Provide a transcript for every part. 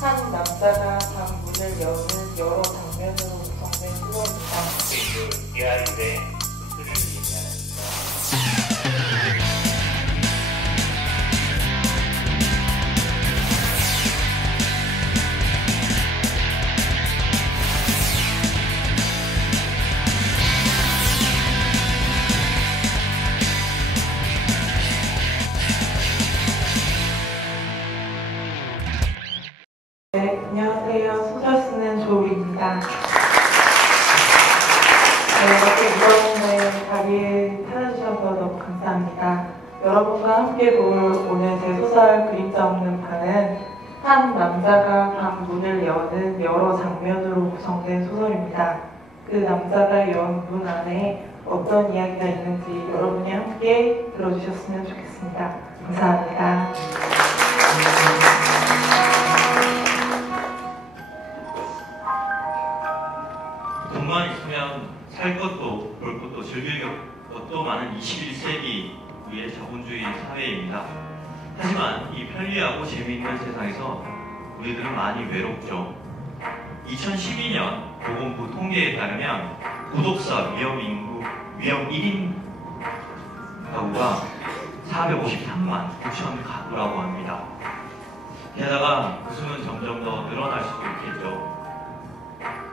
한 남자가 방 문을 여는 여러 장면으로 구성된 소설입니다. 이 아이들의 뜻을 얘기하는 네, 안녕하세요. 소설 쓰는 조울입니다. 이렇게 무더운데 자리에 찾아주셔서 너무 감사합니다. 여러분과 함께 볼 오늘 제 소설 그림자 없는 방은 한 남자가 방 문을 여는 여러 장면으로 구성된 소설입니다. 그 남자가 연 문 안에 어떤 이야기가 있는지 여러분이 함께 들어주셨으면 좋겠습니다. 감사합니다. 돈만 있으면 살 것도 볼 것도 즐길 것도 많은 21세기 우리의 자본주의 사회입니다. 하지만 이 편리하고 재미있는 세상에서 우리들은 많이 외롭죠. 2012년 보건부 통계에 따르면 고독사 위험 1인 가구가 453만 9천 가구라고 합니다. 게다가 그 수는 점점 더 늘어날 수도 있겠죠.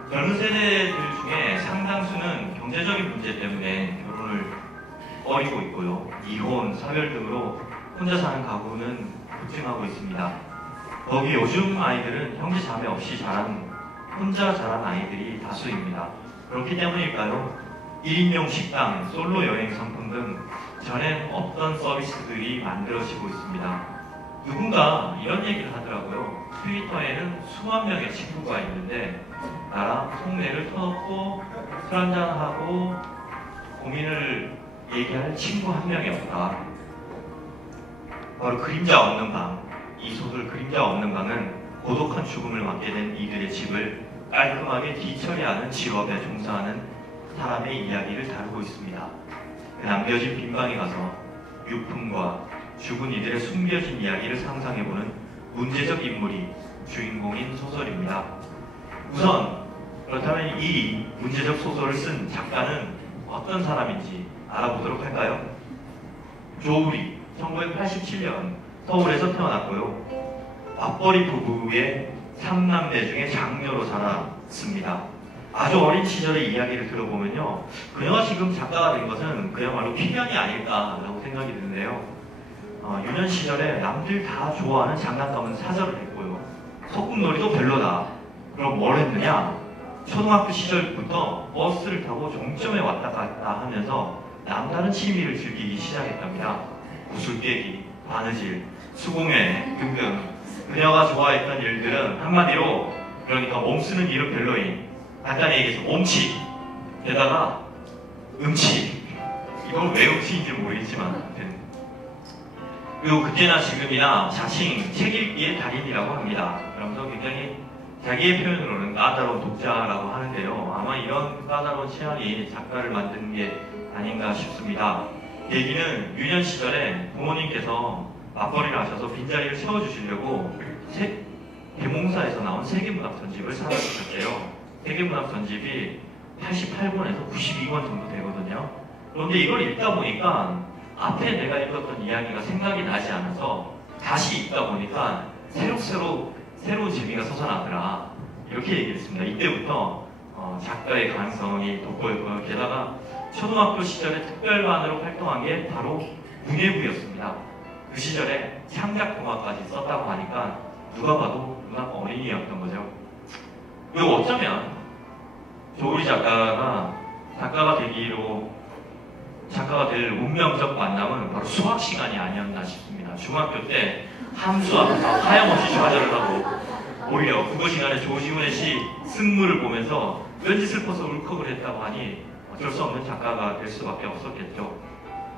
젊은 세대들 중에 상당수는 경제적인 문제 때문에 결혼을 꺼리고 있고요. 이혼, 사별 등으로 혼자 사는 가구는 급증하고 있습니다. 거기 요즘 아이들은 형제 자매 없이 혼자 자란 아이들이 다수입니다. 그렇기 때문일까요? 1인용 식당, 솔로 여행 상품 등 전엔 없던 서비스들이 만들어지고 있습니다. 누군가 이런 얘기를 하더라고요. 트위터에는 수만 명의 친구가 있는데 나랑 속내를 터놓고 술 한잔하고 고민을 얘기할 친구 한 명이 없다. 바로 그림자 없는 방. 이 소설 그림자 없는 방은 고독한 죽음을 맞게 된 이들의 집을 깔끔하게 뒤처리하는 직업에 종사하는 사람의 이야기를 다루고 있습니다. 그 남겨진 빈 방에 가서 유품과 죽은 이들의 숨겨진 이야기를 상상해보는 문제적 인물이 주인공인 소설입니다. 우선 그렇다면 이 문제적 소설을 쓴 작가는 어떤 사람인지 알아보도록 할까요? 조울이 1987년 서울에서 태어났고요. 맞벌이 부부의 3남매 중에 장녀로 자랐습니다. 아주 어린 시절의 이야기를 들어보면요, 그녀가 지금 작가가 된 것은 그야말로 필연이 아닐까라고 생각이 드는데요. 유년 시절에 남들 다 좋아하는 장난감은 사절을 했고요. 소꿉놀이도 별로다. 그럼 뭘 했느냐? 초등학교 시절부터 버스를 타고 종점에 왔다 갔다 하면서 남다른 취미를 즐기기 시작했답니다. 구슬 깨기, 바느질, 수공예 등등. 그녀가 좋아했던 일들은 한마디로 그러니까 몸 쓰는 일은 별로인, 간단히 얘기해서 몸치, 게다가 음치. 이건 왜 음치인지 모르겠지만 그리고 그때나 지금이나 자칭 책 읽기의 달인이라고 합니다. 그러면서 굉장히 자기의 표현으로는 까다로운 독자라고 하는데요. 아마 이런 까다로운 취향이 작가를 만든 게 아닌가 싶습니다. 계기는 유년 시절에 부모님께서 맞벌이를 하셔서 빈자리를 채워주시려고 대몽사에서 나온 세계문학 전집을 사다 주셨대요. 세계문학 전집이 88권에서 92권 정도 되거든요. 그런데 이걸 읽다 보니까 앞에 내가 읽었던 이야기가 생각이 나지 않아서 다시 읽다 보니까 새로운 재미가 솟아나더라. 이렇게 얘기했습니다. 이때부터 작가의 가능성이 돋보였고요. 게다가 초등학교 시절에 특별반으로 활동한 게 바로 문예부였습니다. 그 시절에 창작동화까지 썼다고 하니까 누가 봐도 문학 어린이였던 거죠. 그리고 어쩌면 조울이 작가가 될 운명적 만남은 바로 수학 시간이 아니었나 싶습니다. 중학교 때 함수 앞에서 하염없이 좌절을 하고 오히려 국어 시간에 조지훈의 시 승무를 보면서 왠지 슬퍼서 울컥을 했다고 하니 어쩔 수 없는 작가가 될 수밖에 없었겠죠.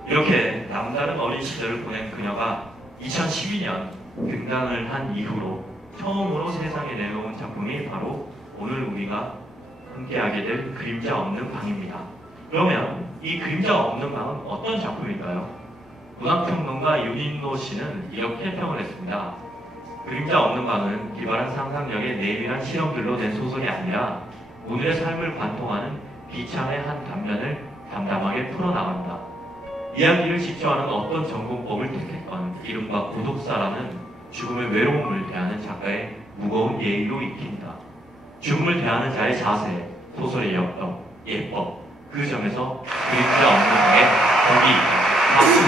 이렇게 남다른 어린 시절을 보낸 그녀가 2012년 등단을 한 이후로 처음으로 세상에 내놓은 작품이 바로 오늘 우리가 함께하게 될 그림자 없는 방입니다. 그러면 이 그림자 없는 방은 어떤 작품일까요? 문학평론가 윤인노 씨는 이렇게 평을 했습니다. 그림자 없는 방은 기발한 상상력의 내밀한 실험들로 된 소설이 아니라 오늘의 삶을 관통하는 비참의 한 단면을 담담하게 풀어나간다. 이야기를 집중하는 어떤 전공법을 택했건 이른바 고독사라는 죽음의 외로움을 대하는 작가의 무거운 예의로 익힌다. 죽음을 대하는 자의 자세, 소설의 역경, 예법, 그 점에서 그림자 없는 방의 덕이 있다. 박수!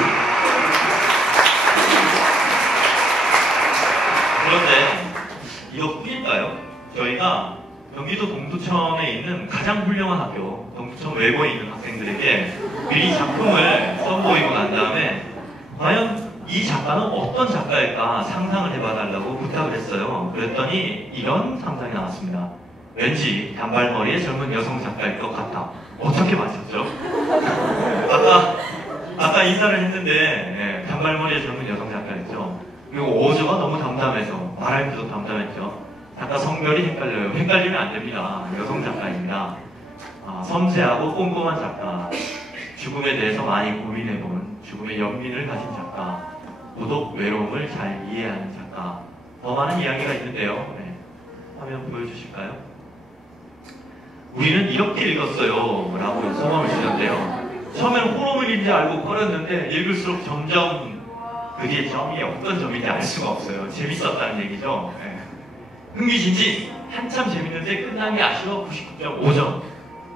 그런데 이것뿐일까요? 저희가 경기도 동두천에 있는 가장 훌륭한 학교, 동두천 외고에 있는 학생들에게 미리 작품을 선보이고 난 다음에 과연 이 작가는 어떤 작가일까 상상을 해봐달라고 부탁을 했어요. 그랬더니 이런 상상이 나왔습니다. 왠지 단발머리의 젊은 여성 작가일 것 같다. 어떻게 맞췄죠? 아까 인사를 했는데 단발머리의 젊은 여성 작가였죠. 그리고 어조가 너무 담담해서 말할 때도 담담했죠. 작가 성별이 헷갈려요. 헷갈리면 안 됩니다. 여성 작가입니다. 섬세하고 꼼꼼한 작가, 죽음에 대해서 많이 고민해본 죽음의 연민을 가진 작가, 고독, 외로움을 잘 이해하는 작가. 더 많은 이야기가 있는데요. 화면 보여주실까요? 우리는 이렇게 읽었어요 라고 소감을 주셨대요. 처음에는 호러물인지 알고 꺼렸는데 읽을수록 점점 그게 점이 어떤 점인지 알 수가 없어요. 재밌었다는 얘기죠. 흥미진진! 한참 재밌는데 끝난 게 아쉬워 99.5점.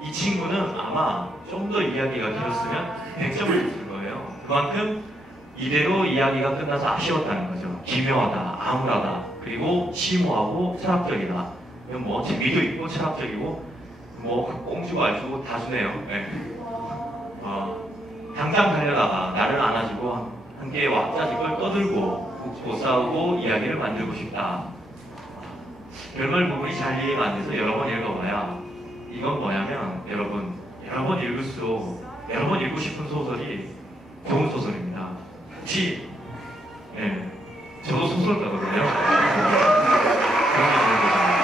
이 친구는 아마 좀 더 이야기가 길었으면 100점을 줬을 거예요. 그만큼 이대로 이야기가 끝나서 아쉬웠다는 거죠. 기묘하다, 암울하다, 그리고 심오하고 철학적이다. 이건 뭐 재미도 있고 철학적이고 뭐 꽁주고 알주고 다 주네요. 당장 달려나가 나를 안아주고 한 개의 왁자지껄 떠들고 웃고 싸우고 이야기를 만들고 싶다. 결말 부분이 잘 이해가 안 돼서 여러 번 읽어봐야 이건 뭐냐면 여러 번 읽을수록 여러 번 읽고 싶은 소설이 좋은 소설입니다. 혹시 저도 소설가거든요. 그런 게 좋은 거잖아요.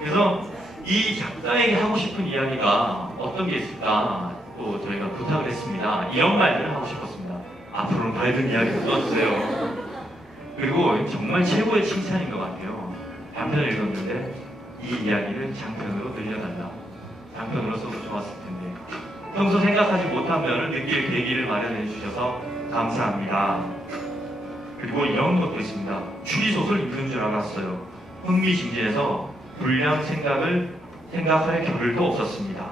그래서 이 작가에게 하고 싶은 이야기가 어떤 게 있을까 또 저희가 부탁을 했습니다. 이런 말들을 하고 싶었습니다. 앞으로는 밝은 이야기를 써주세요. 그리고 정말 최고의 칭찬인 것 같아요. 단편을 읽었는데 이 이야기를 장편으로 늘려달라. 장편으로 써도 좋았을 텐데 평소 생각하지 못한 면을 느낄 계기를 마련해 주셔서 감사합니다. 그리고 이런 것도 있습니다. 추리소설 읽는 줄 알았어요. 흥미진진해서 불량 생각할 겨를도 없었습니다.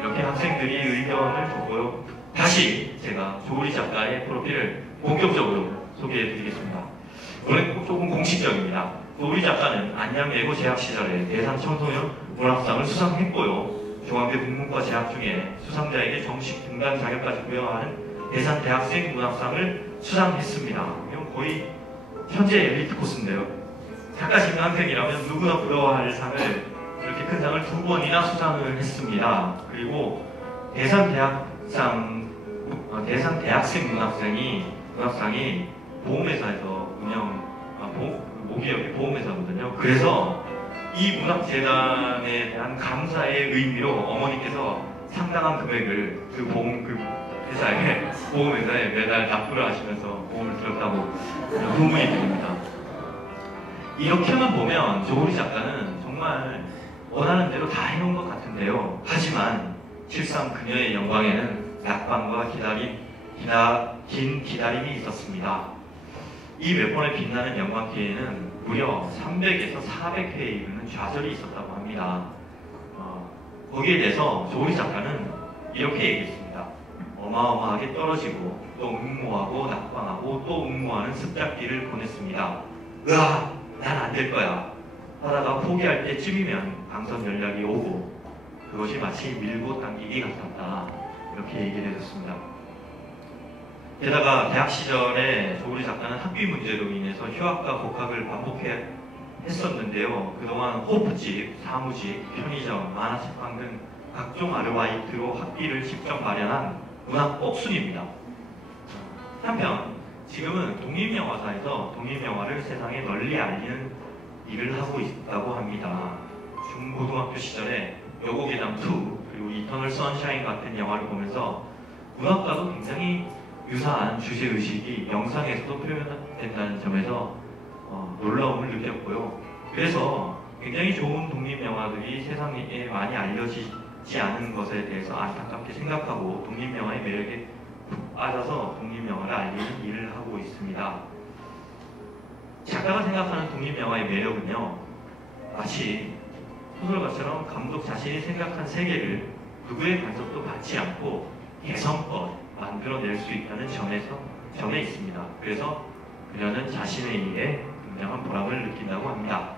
이렇게 학생들이 의견을 줬고요. 다시 제가 조우리 작가의 프로필을 본격적으로 소개해 드리겠습니다. 이번엔 조금 공식적입니다. 조우리 작가는 안양예고 재학 시절에 대상 청소년 문학상을 수상했고요. 중앙대 국문과 재학 중에 수상자에게 정식 등단 자격까지 부여하는 대상 대학생 문학상을 수상했습니다. 이건 거의 현재 엘리트 코스인데요. 작가 진학생이라면 누구나 부러워할 상을 이렇게 큰 상을 2번이나 수상을 했습니다. 그리고 대상 대학생 문학상이 보험회사에서 모기업의 보험회사거든요. 그래서 이 문학재단에 대한 감사의 의미로 어머니께서 상당한 금액을 그 보험회사에 매달 납부를 하시면서 보험을 들었다고 소문이 들립니다. 이렇게만 보면 조우리 작가는 정말 원하는 대로 다 해놓은 것 같은데요. 하지만 실상 그녀의 영광에는 낙방과 긴 기다림이 있었습니다. 이 몇 번의 빛나는 영광기에는 무려 300에서 400회에 이르는 좌절이 있었다고 합니다. 거기에 대해서 조우리 작가는 이렇게 얘기했습니다. 어마어마하게 떨어지고 또 응모하고 낙방하고 또 응모하는 습작기를 보냈습니다. 으아! 난 안 될 거야. 하다가 포기할 때쯤이면 방송 연락이 오고 그것이 마치 밀고 당기기 같았다. 이렇게 얘기를 해줬습니다. 게다가 대학 시절에 조우리 작가는 학비 문제로 인해서 휴학과 복학을 반복했었는데요. 그동안 호프집, 사무직, 편의점, 만화책방 등 각종 아르바이트로 학비를 직접 마련한 문학 꼭순입니다. 한편 지금은 독립영화사에서 독립영화를 세상에 널리 알리는 일을 하고 있다고 합니다. 중고등학교 시절에 여고괴담 2 그리고 이터널 선샤인 같은 영화를 보면서 문학과도 굉장히 유사한 주제의식이 영상에서도 표현된다는 점에서 놀라움을 느꼈고요. 그래서 굉장히 좋은 독립영화들이 세상에 많이 알려지지 않은 것에 대해서 안타깝게 생각하고 독립영화의 매력에 푹 빠져서 독립영화를 알리는 일을 하고 있습니다. 작가가 생각하는 독립영화의 매력은요, 마치 소설가처럼 감독 자신이 생각한 세계를 누구의 간섭도 받지 않고 개성껏 만들어낼 수 있다는 점에 있습니다. 그래서 그녀는 자신의 일에 굉장한 보람을 느낀다고 합니다.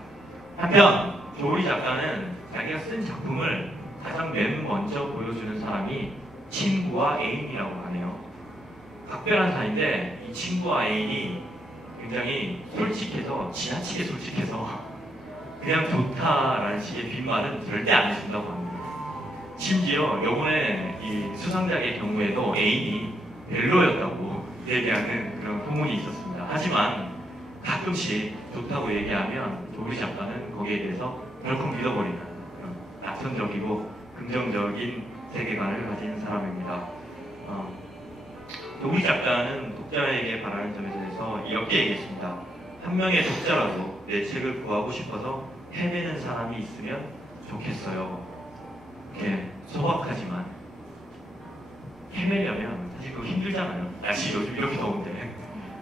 한편 조우리 작가는 자기가 쓴 작품을 가장 맨 먼저 보여주는 사람이 친구와 애인이라고 하네요. 각별한 사이인데 이 친구와 애인이 굉장히 솔직해서, 지나치게 솔직해서 그냥 좋다라는 식의 빈말은 절대 안 해준다고 합니다. 심지어 요번에 이 수상작의 경우에도 애인이 별로였다고 얘기하는 그런 소문이 있었습니다. 하지만 가끔씩 좋다고 얘기하면 조우리 작가는 거기에 대해서 덜컥 믿어버리는 그런 낙천적이고 긍정적인 세계관을 가진 사람입니다. 조우리 작가는 독자에게 바라는 점에 대해서 이렇게 얘기했습니다. 한 명의 독자라도 내 책을 구하고 싶어서 헤매는 사람이 있으면 좋겠어요. 이렇게 소박하지만 헤매려면 사실 그거 힘들잖아요. 날씨 요즘 이렇게 더운데.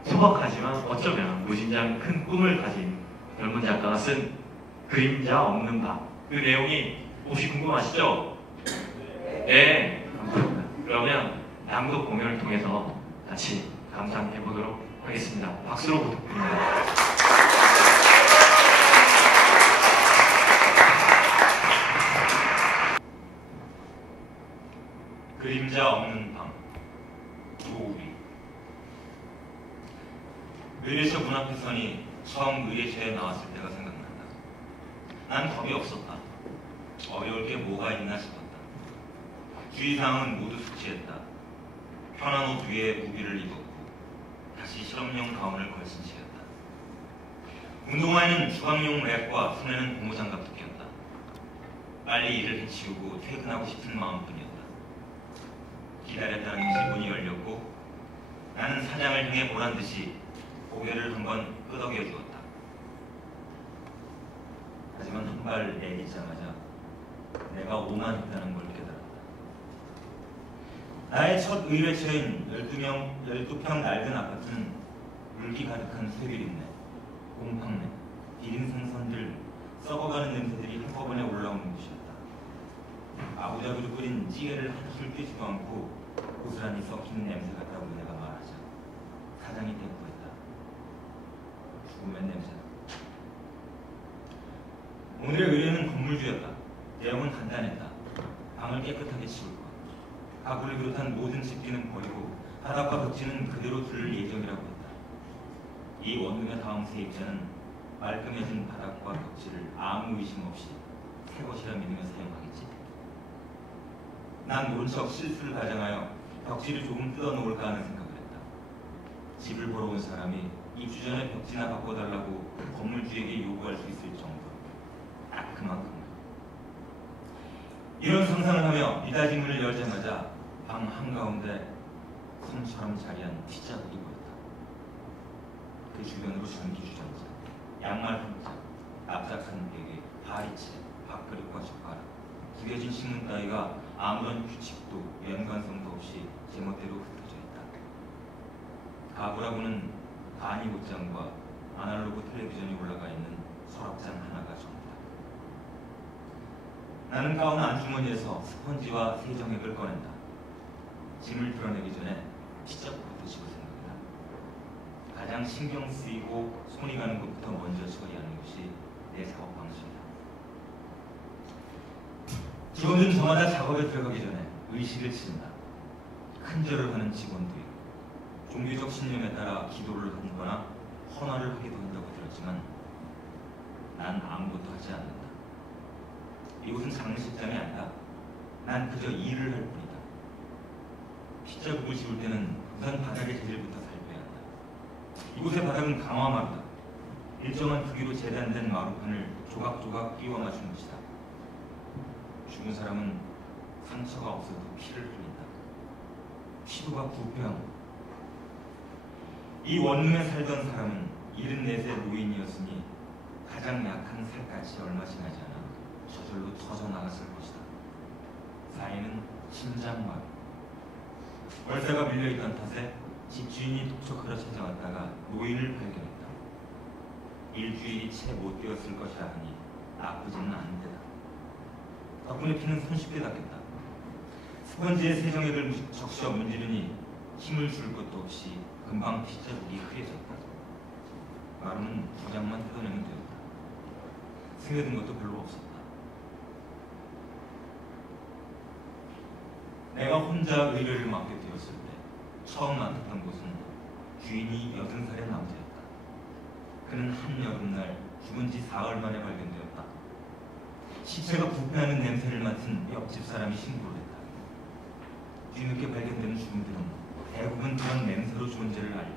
소박하지만 어쩌면 무진장 큰 꿈을 가진 젊은 작가가 쓴 그림자 없는 밤. 그 내용이 혹시 궁금하시죠? 네, 감사합니다. 그러면 낭독 공연을 통해서 같이 감상해 보도록 하겠습니다. 박수로 부탁드립니다. 그림자 없는 밤, 조우리. 의례처 문 앞에 서니 처음 의례처에 나왔을 때가 생각난다. 난 겁이 없었다. 어려울 게 뭐가 있나 싶었다. 주의사항은 모두 숙지했다. 편한 옷 위에 우비를 입었고 다시 실험용 가운을 걸친 채였다. 운동화에는 주방용 랩과 손에는 고무장갑도 꼈다. 빨리 일을 해치우고 퇴근하고 싶은 마음뿐이었다. 기다렸다는 듯이 문이 열렸고 나는 사장을 향해 보란듯이 고개를 한번 끄덕여 주었다. 하지만 한 발 내딛자마자 내가 오만했다는 걸 깨달았다. 나의 첫 의뢰처인 12평 낡은 아파트는 물기 가득한 쇠비린내, 곰팡내, 비린 생선들, 썩어가는 냄새들이 한꺼번에 올라오는 곳이었다. 아부자기로 끓인 찌개를 한술 떼지도 않고 고스란히 썩히는 냄새 같다고 내가 말하자 사장이 대꾸했다. 죽음의 냄새다. 오늘의 의뢰는 건물주였다. 내용은 간단했다. 방을 깨끗하게 치울 것, 가구를 비롯한 모든 집기는 버리고 바닥과 벽지는 그대로 둘 예정이라고 했다. 이 원룸의 다음 세입자는 말끔해진 바닥과 벽지를 아무 의심 없이 새 것이라 믿으며 사용하겠지. 난 모른 척 실수를 가정하여 벽지를 조금 뜯어놓을까 하는 생각을 했다. 집을 보러 온 사람이 입주 전에 벽지나 바꿔달라고 건물주에게 요구할 수 있을 정도. 딱 그만큼. 이런 상상을 하며 미닫이 문을 열자마자 방 한가운데 섬처럼 자리한 피자국이 보였다. 그 주변으로 전기 주전자, 양말 한 짝, 납작한 베개, 파리채, 밥그릇과 젓가락, 구겨진 신문 따위가 아무런 규칙도 연관성도 없이 제멋대로 흩어져 있다. 가구라고는 간이 옷장과 아날로그 텔레비전이 올라가 있는 서랍장 하나가 전부다. 나는 가운 안주머니에서 스펀지와 세정액을 꺼낸다. 짐을 드러내기 전에 피자국부터 집을 생각한다. 가장 신경 쓰이고 손이 가는 것부터 먼저 처리하는 것이 내 작업 방식이다. 직원들은 저마다 작업에 들어가기 전에 의식을 치른다. 큰절을 하는 직원도 있고 종교적 신념에 따라 기도를 한거나 헌화를 하기도 한다고 들었지만 난 아무것도 하지 않는다. 이곳은 장례식장이 아니다. 난 그저 일을 할 뿐이다. 피자국을 지울 때는 우선 바닥의 재질부터 살펴야 한다. 이곳의 바닥은 강화마루다. 일정한 크기로 재단된 마루판을 조각조각 끼워 맞춘 것이다. 죽은 사람은 상처가 없어도 피를 흘린다. 피부가 부패한 곳. 이 원룸에 살던 사람은 74세 노인이었으니 가장 약한 살갗이 얼마 지나지 않아 저절로 터져 나갔을 것이다. 사인은 심장마비. 월세가 밀려있던 탓에 집주인이 독촉하러 찾아왔다가 노인을 발견했다. 일주일이 채 못 되었을 것이라 하니 나쁘지는 않은 데다. 덕분에 피는 손쉽게 닦였다. 스펀지에 세정액을 적셔 문지르니 힘을 줄 것도 없이 금방 핏자국이 흐려졌다. 마루는 2장만 뜯어내면 되었다. 스며든 것도 별로 없었다. 내가 혼자 의뢰를 맡게 되었을 때 처음 맡았던 곳은 주인이 80살의 남자였다. 그는 한여름날 죽은 지 사흘 만에 발견되었다. 시체가 부패하는 냄새를 맡은 옆집 사람이 신고를 했다. 뒤늦게 발견되는 죽음들은 대부분 그런 냄새로 존재를 알렸다.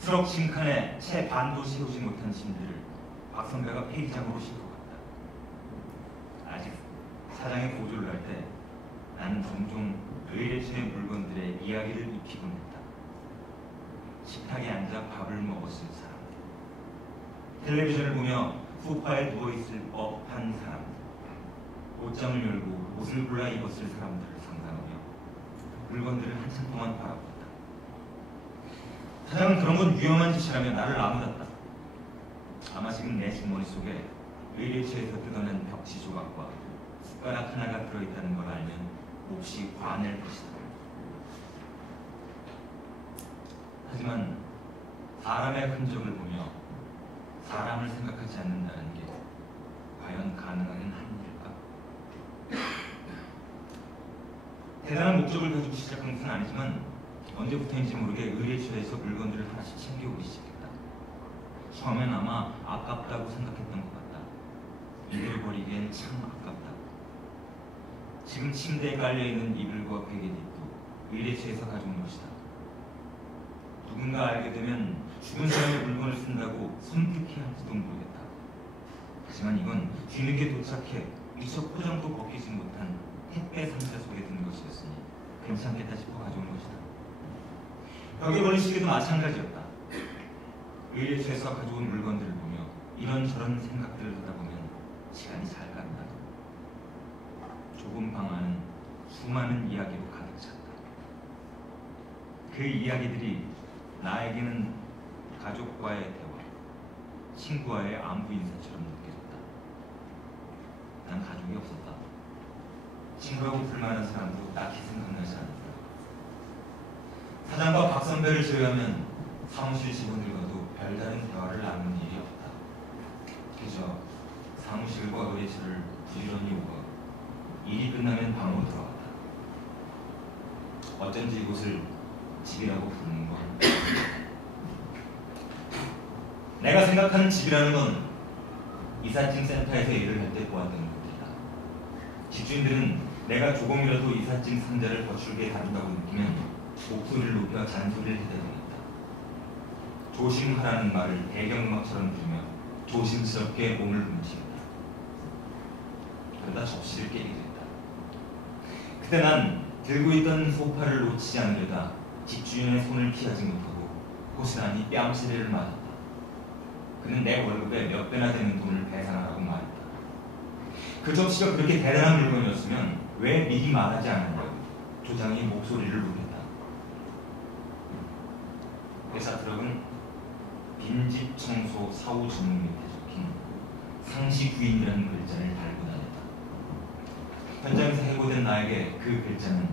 트럭 징칸에 채 반도 세우지 못한 짐들을 박 선배가 폐기장으로 싣고 갔다. 아직 사장에 보조를 할 때 나는 종종 의뢰처의 물건들의 이야기를 입히곤 했다. 식탁에 앉아 밥을 먹었을 사람들, 텔레비전을 보며 소파에 누워있을 법한 사람들, 옷장을 열고 옷을 골라 입었을 사람들을 상상하며 물건들을 한참 동안 바라보았다. 사장은 그런 건 위험한 짓이라며 나를 나무랐다. 아마 지금 내 주머니 속에 의뢰처에서 뜯어낸 벽지 조각과 숟가락 하나가 들어있다는 걸 알면 몹시 화낼 것이다. 하지만 사람의 흔적을 보며 사람을 생각하지 않는다는 게 과연 가능하긴 한 일일까? 대단한 목적을 가지고 시작한 것은 아니지만 언제부터인지 모르게 의뢰처에서 물건들을 하나씩 챙겨오기 시작했다. 처음엔 아마 아깝다고 생각했던 것 같다. 이대로 버리기엔 참 아깝다. 지금 침대에 깔려있는 이불과 베개잎도 의뢰처에서 가져온 것이다. 누군가 알게 되면 죽은 사람의 물건을 쓴다고 손득해할지도 모르겠다. 하지만 이건 뒤늦게 도착해 미처 포장도 벗기지 못한 택배 상자 속에 든 것이었으니 괜찮겠다 싶어 가져온 것이다. 벽에 걸린 시계도 마찬가지였다. 의뢰처에서 가져온 물건들을 보며 이런저런 생각들을 하다 보면 시간이 잘 간다. 좁은 방 안은 수많은 이야기로 가득 찼다. 그 이야기들이 나에게는 가족과의 대화, 친구와의 안부 인사처럼 느껴졌다. 난 가족이 없었다. 친구하고 불만한 사람도 딱히 생각나지 않았다. 사장과 박 선배를 제외하면 사무실 직원들과도 별다른 대화를 나누는 일이 없다. 그저 사무실과 의뢰처를 부지런히 오고 일이 끝나면 방으로 들어갔다. 어쩐지 이곳을 집이라고 부르는 건 내가 생각하는 집이라는 건 이삿짐 센터에서 일을 할 때 보았던 곳이다. 집주인들은 내가 조금이라도 이삿짐 상자를 거칠게 다룬다고 느끼면 목소리를 높여 잔소리를 해대더랬다. 조심하라는 말을 배경음악처럼 들으며 조심스럽게 몸을 움직였다. 그러다 접시를 깨게 됐다. 그때 난 들고 있던 소파를 놓치지 않으려다 집주인의 손을 피하지 못하고 고스란히 뺨시레를 맞았다. 그는 내 월급에 몇 배나 되는 돈을 배상하라고 말했다. 그 접시가 그렇게 대단한 물건이었으면 왜 미리 말하지 않았냐고 조장이 목소리를 높였다. 회사 트럭은 빈집 청소 사후 전문 밑에 적힌 상시구인이라는 글자를 달고 다녔다. 현장에서 해고된 나에게 그 글자는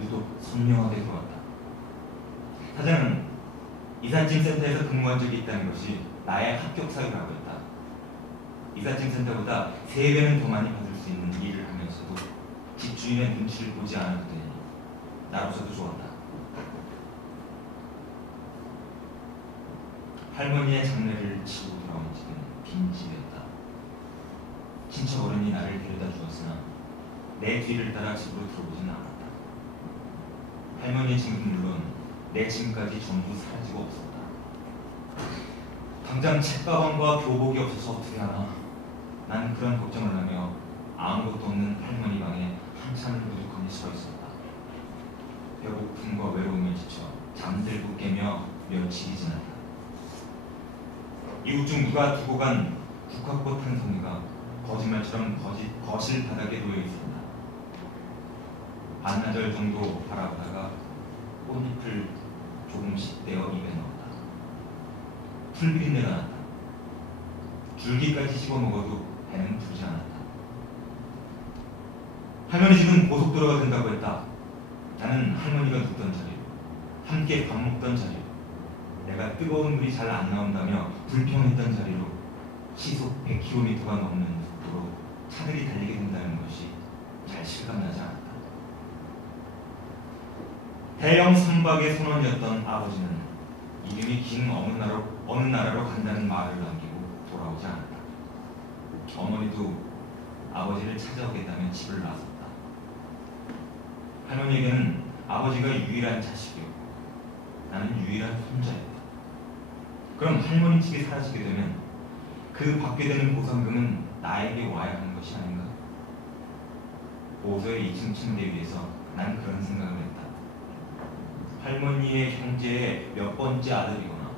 유독 선명하게 들어왔다. 사장은 이삿짐 센터에서 근무한 적이 있다는 것이 나의 합격사유라고 했다. 이삿짐 센터보다 3배는 더 많이 받을 수 있는 일을 하면서도 집주인의 눈치를 보지 않아도 되니 나로서도 좋았다. 할머니의 장례를 치고 돌아온 집은 빈집이었다. 친척 어른이 나를 데려다 주었으나 내 뒤를 따라 집으로 들어오진 않았다. 할머니의 짐은 물론 내 짐까지 전부 사라지고 없었다. 당장 책가방과 교복이 없어서 어떻게 하나. 난 그런 걱정을 하며 아무것도 없는 할머니 방에 한참을 부득하니 서 있었다. 배고픔과 외로움에 지쳐 잠들고 깨며 며칠이 지났다. 이웃 중 누가 두고 간 국화꽃 한 송이가 거짓말처럼 거실 바닥에 놓여 있습니다. 반나절 정도 바라보다가 꽃잎을 조금씩 떼어 입에 넣었다. 풀비린내가 났다. 줄기까지 씹어 먹어도 배는 부르지 않았다. 할머니 집은 고속도로가 된다고 했다. 나는 할머니가 눕던 자리로, 함께 밥 먹던 자리로, 내가 뜨거운 물이 잘 안 나온다며 불평했던 자리로 시속 100km가 넘는 속도로 차들이 달리게 된다는 것이 잘 실감나지 않았다. 대형 선박의 선원이었던 아버지는 이름이 긴 어느 나라로 간다는 말을 남기고 돌아오지 않았다. 어머니도 아버지를 찾아오겠다며 집을 나섰다. 할머니에게는 아버지가 유일한 자식이었고 나는 유일한 손자였다. 그럼 할머니 집이 사라지게 되면 그 받게 되는 보상금은 나에게 와야 하는 것이 아닌가? 보호소의 2층 침대 위에서 난 그런 생각을 했다. 할머니의 형제의 몇 번째 아들이거나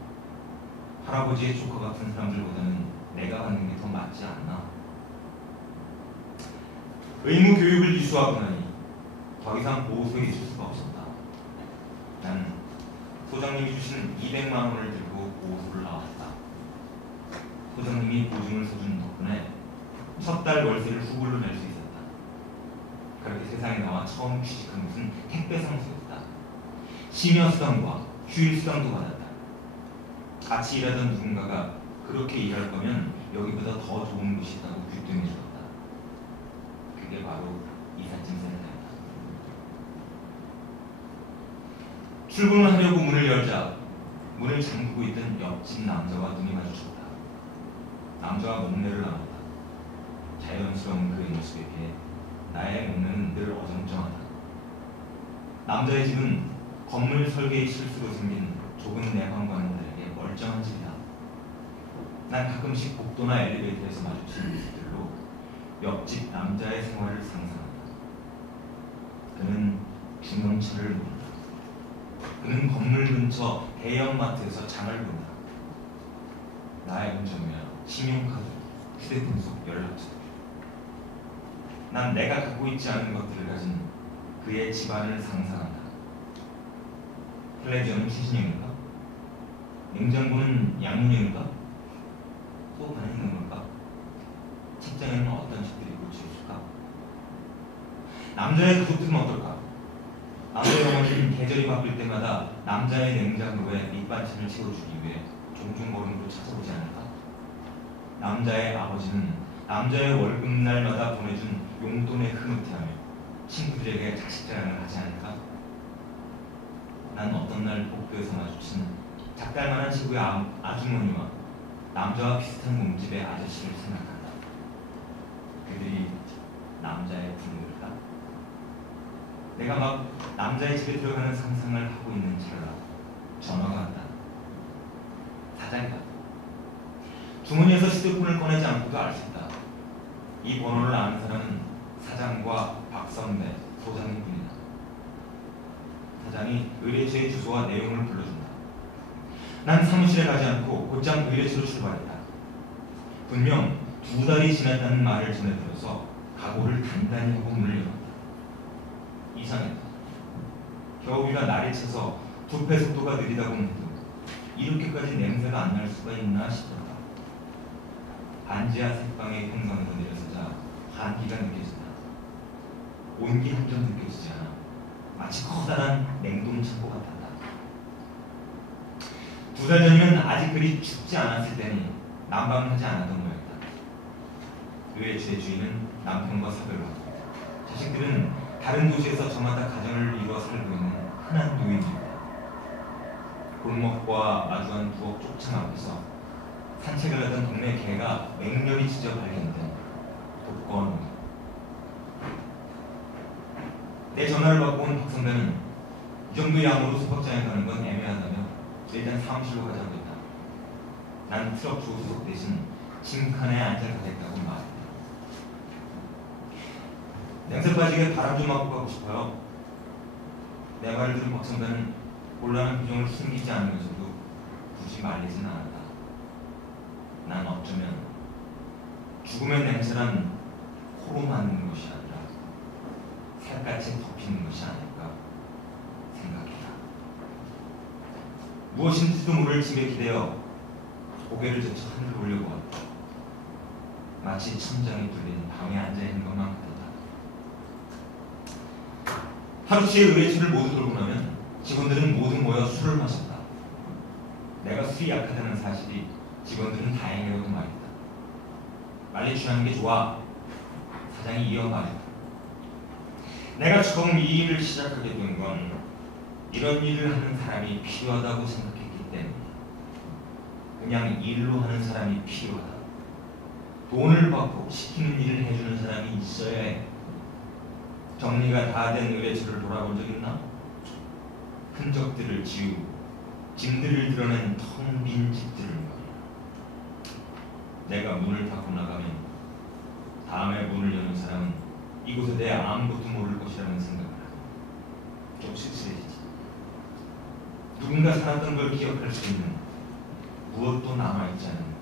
할아버지의 조카 같은 사람들보다는 내가 받는 게 더 맞지 않나? 의무 교육을 이수하고 나니 더 이상 보호소에 있을 수가 없었다. 나는 소장님이 주신 200만 원을 들고 보호소를 나왔다. 소장님이 보증을 서준 덕분에 첫 달 월세를 후불로 낼 수 있었다. 그렇게 세상에 나와 처음 취직한 것은 택배 상소였다. 심야수당과 휴일수당도 받았다. 같이 일하던 누군가가 그렇게 일할 거면 여기보다 더 좋은 곳이 있다고 귀뚱해 주었다. 그게 바로 이삿짐 센터였다. 출근을 하려고 문을 열자 문을 잠그고 있던 옆집 남자와 눈이 마주쳤다. 남자와 목례를 나눴다. 자연스러운 그의 모습에 비해 나의 목례는 늘 어정쩡하다. 남자의 집은 건물 설계의 실수로 생긴 좁은 내방과는 다르게 멀쩡한 집이다. 난 가끔씩 복도나 엘리베이터에서 마주치는 모습들로 옆집 남자의 생활을 상상한다. 그는 중형차를 모른다. 그는 건물 근처 대형마트에서 장을 본다. 나의 운전면허, 신용카드, 휴대폰 속 연락처. 난 내가 갖고 있지 않은 것들을 가진 그의 집안을 상상한다. 텔레비전은 최신형인가? 냉장고는 양문형인가? 소파는 있는 걸까? 책장에는 어떤 책들이 꽂혀 있을까? 남자의 가족들은 어떨까? 남자의 어머니는 계절이 바뀔 때마다 남자의 냉장고에 밑반찬을 채워주기 위해 종종 걸음으로 찾아오지 않을까? 남자의 아버지는 남자의 월급날마다 보내준 용돈에 흐뭇해하며 친구들에게 자식 자랑을 하지 않을까? 난 어떤 날 복도에서 마주친 작달만한 친구의 아주머니와 남자와 비슷한 몸집의 아저씨를 생각한다. 그들이 남자의 부모일까? 내가 막 남자의 집에 들어가는 상상을 하고 있는 찰나 전화가 왔다. 사장이다. 주머니에서 휴대폰을 꺼내지 않고도 알 수 있다. 이 번호를 아는 사람은 사장과 박선배, 소장님뿐이다. 사장이 의뢰처의 주소와 내용을 불러준다. 난 사무실에 가지 않고 곧장 의뢰처로 출발했다. 분명 2달이 지났다는 말을 전해 들어서 각오를 단단히 하고 문을 열었다. 이상했다. 겨우비가 날이 차서 부패 속도가 느리다고는 해도 이렇게까지 냄새가 안 날 수가 있나 싶었다. 반지하 색방의 평상에서 내려서자 한기가 느껴진다. 온기 한 점 느껴지지 않아 마치 커다란 냉동 창고 같았다. 2달 전이면 아직 그리 춥지 않았을 때니 난방을 하지 않았던 모양이다. 의뢰처의 주인은 남편과 사별하고 자식들은 다른 도시에서 저마다 가정을 이루어 살고 있는 흔한 노인들이다. 골목과 마주한 부엌 쪽창 앞에서 산책을 하던 동네 개가 맹렬히 짖어 발견된 독거노인. 내 전화를 받고 온 박선배는 이 정도 양으로 소박장에 가는 건 애매하다며 일단 사무실로 가자고 했다. 난 트럭 조수석 대신 짐칸에 앉아가겠다고 말했다. 냄새 빠지게 바람 좀 맞고 가고 싶어요. 내 말을 들은 박선배는 곤란한 표정을 숨기지 않으면서도 굳이 말리진 않았다. 난 어쩌면 죽음의 냄새란 코로 맡는 것이 아니라 살갗에 덮이는 것이 아닐까 생각했다. 무엇인지도 모를 집에 기대어 고개를 젖혀 하늘을 올려보았다. 마치 천장에 뚫린 방에 앉아있는 것만 같았다. 하루치의 의뢰처를 모두 돌고 나면 직원들은 모두 모여 술을 마셨다. 내가 술이 약하다는 사실이 직원들은 다행이라고 말했다. 빨리 취하는 게 좋아. 사장이 이어 말했다. 내가 처음 이 일을 시작하게 된 건 이런 일을 하는 사람이 필요하다고 생각했기 때문이다. 그냥 일로 하는 사람이 필요하다. 돈을 받고 시키는 일을 해주는 사람이 있어야 해. 정리가 다 된 의뢰처를 돌아본 적 있나? 흔적들을 지우고 짐들을 드러낸 텅 빈 집들을 말이야. 내가 문을 닫고 나가면 다음에 문을 여는 사람은 이곳에 대해 아무것도 모를 것이라는 생각을 하고 좀 씁쓸해지지. 누군가 살았던 걸 기억할 수 있는 무엇도 남아있지 않은 건가.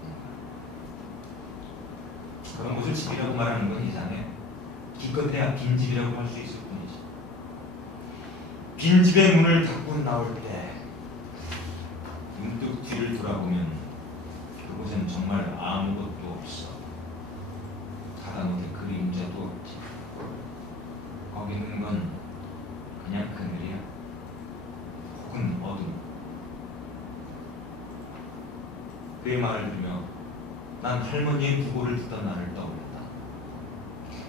그런 것을 집이라고 말하는 건 이상해. 기껏해야 빈집이라고 할 수 있을 뿐이지. 빈집의 문을 닫고 나올 때 문득 뒤를 돌아보면 그곳엔 정말 아무것도 없어. 하다못해 그림자도 없지. 거기 있는 건 그냥 그늘이야. 혹은 어둠. 그의 말을 들으며 난 할머니의 부고를 듣던 날을 떠올렸다.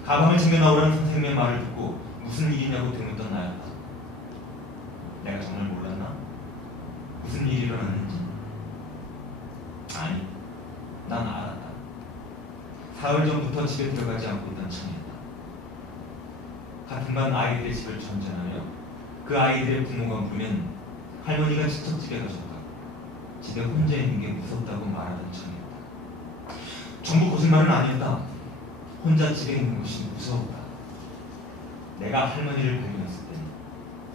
가방을 챙겨 나오라는 선생님의 말을 듣고 무슨 일이냐고 되묻던 나였다. 내가 정말 몰랐나? 무슨 일이 일어났는지. 아니, 난 알았다. 사흘 전부터 집에 들어가지 않고 있던 참이었다. 같은 반 아이들의 집을 전전하며 그 아이들의 부모가 부르면 할머니가 직접 집에 가셨다. 집에 혼자 있는 게 무섭다고 말하던 참이었다. 전부 거짓말은 아니었다. 혼자 집에 있는 것이 무서웠다. 내가 할머니를 발견했을 때는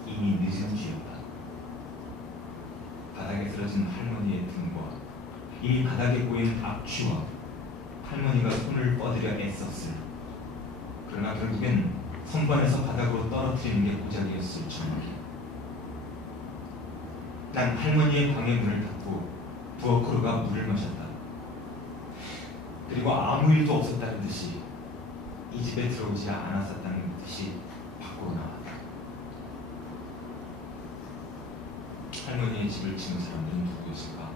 이미 늦은 뒤였다. 바닥에 쓰러진 할머니의 등과 이미 바닥에 꼬인 악취와 할머니가 손을 뻗으려 애썼을. 그러나 결국엔 선반에서 바닥으로 떨어뜨리는 게 고작이었을 정말이야. 난 할머니의 방의 문을 닫고 부엌으로가 물을 마셨다. 그리고 아무 일도 없었다는 듯이 이 집에 들어오지 않았었다는 듯이 밖으로 나왔다. 할머니의 집을 지은 사람들은 누구였을까?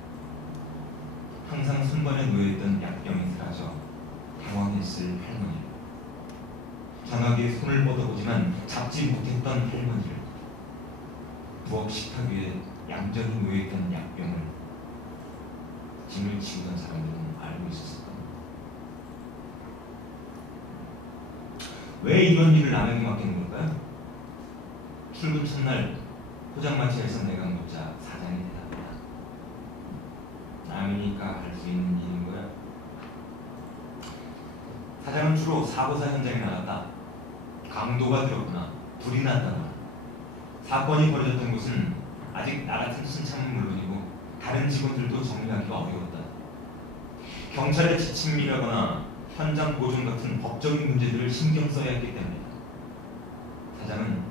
항상 손반에 놓여있던 약병이 사라져 당황했을 할머니. 전화기에 손을 뻗어보지만 잡지 못했던 할머니를, 부엌 식탁 위에 얌전히 놓여있던 약병을 짐을 지우던 사람들은 알고 있었을까? 왜 이런 일을 남에게 맡기는 걸까요? 출근 첫날 포장마차에서 내가 묻자 사장이 대답했다. 남이니까 할 수 있는 일인 거야. 사장은 주로 사고사 현장에 나갔다. 강도가 들었거나 불이 났다거나 사건이 벌어졌던 곳은 아직 나 같은 신참은 물론이고 다른 직원들도 정리하기가 어려웠다. 경찰의 지침이라거나 현장 보존 같은 법적인 문제들을 신경 써야 했기 때문이다. 사장은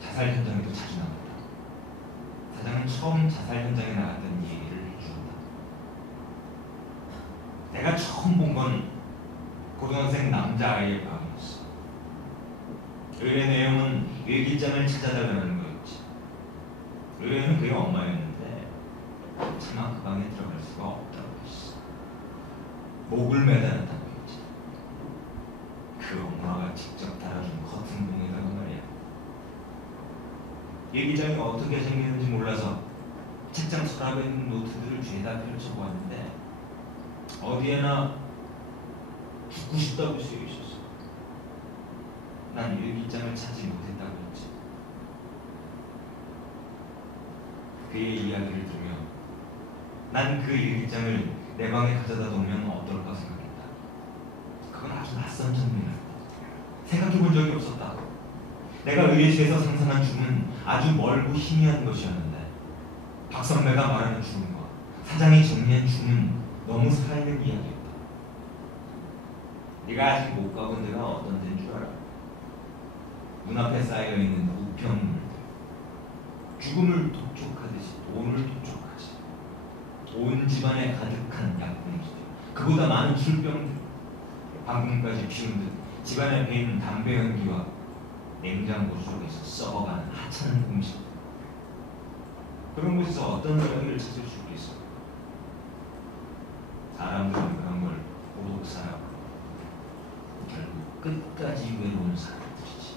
자살 현장에도 자주 나갔다. 사장은 처음 자살 현장에 나갔던 얘기를 해주었다. 내가 처음 본 건 고등학생 남자아이의 방이었어. 의뢰 내용은 일기장을 찾아달라는 거였지. 의뢰는 그의 엄마였는데 차마 그 방에 들어갈 수가 없다고 했어. 목을 매달았다고 했지. 그 엄마가 직접 달아준 커튼봉이라고 말이야. 일기장이 어떻게 생겼는지 몰라서 책장 서랍에 있는 노트들을 죄다 펼쳐보았는데 어디에나 죽고 싶다고 쓰여 있었어. 난 일기장을 찾지 못했다고 했지. 그의 이야기를 들으며 난 그 일기장을 내 방에 가져다 놓으면 어떨까 생각했다. 그건 아주 낯선 장면이었다. 생각해본 적이 없었다. 내가 의뢰실에서 상상한 죽음은 아주 멀고 희미한 것이었는데 박 선배가 말하는 죽음과 사장이 정리한 죽음은 너무 살아있는 이야기였다. 네가 아직 못 가본 데가 어떤 데인 줄 알아? 눈앞에 쌓여있는 우편물들, 죽음을 독촉하듯이 돈을 독촉하지. 온 집안에 가득한 약봉지들, 그보다 많은 술병들, 방금까지 피운 듯 집안에 배인 담배 연기와 냉장고 속에서 썩어가는 하찮은 음식. 그런 곳에서 어떤 이야기를 찾을 수 있어? 사람들은 그런 걸 고독 살아가고 결국 끝까지 외로운 사람들이지.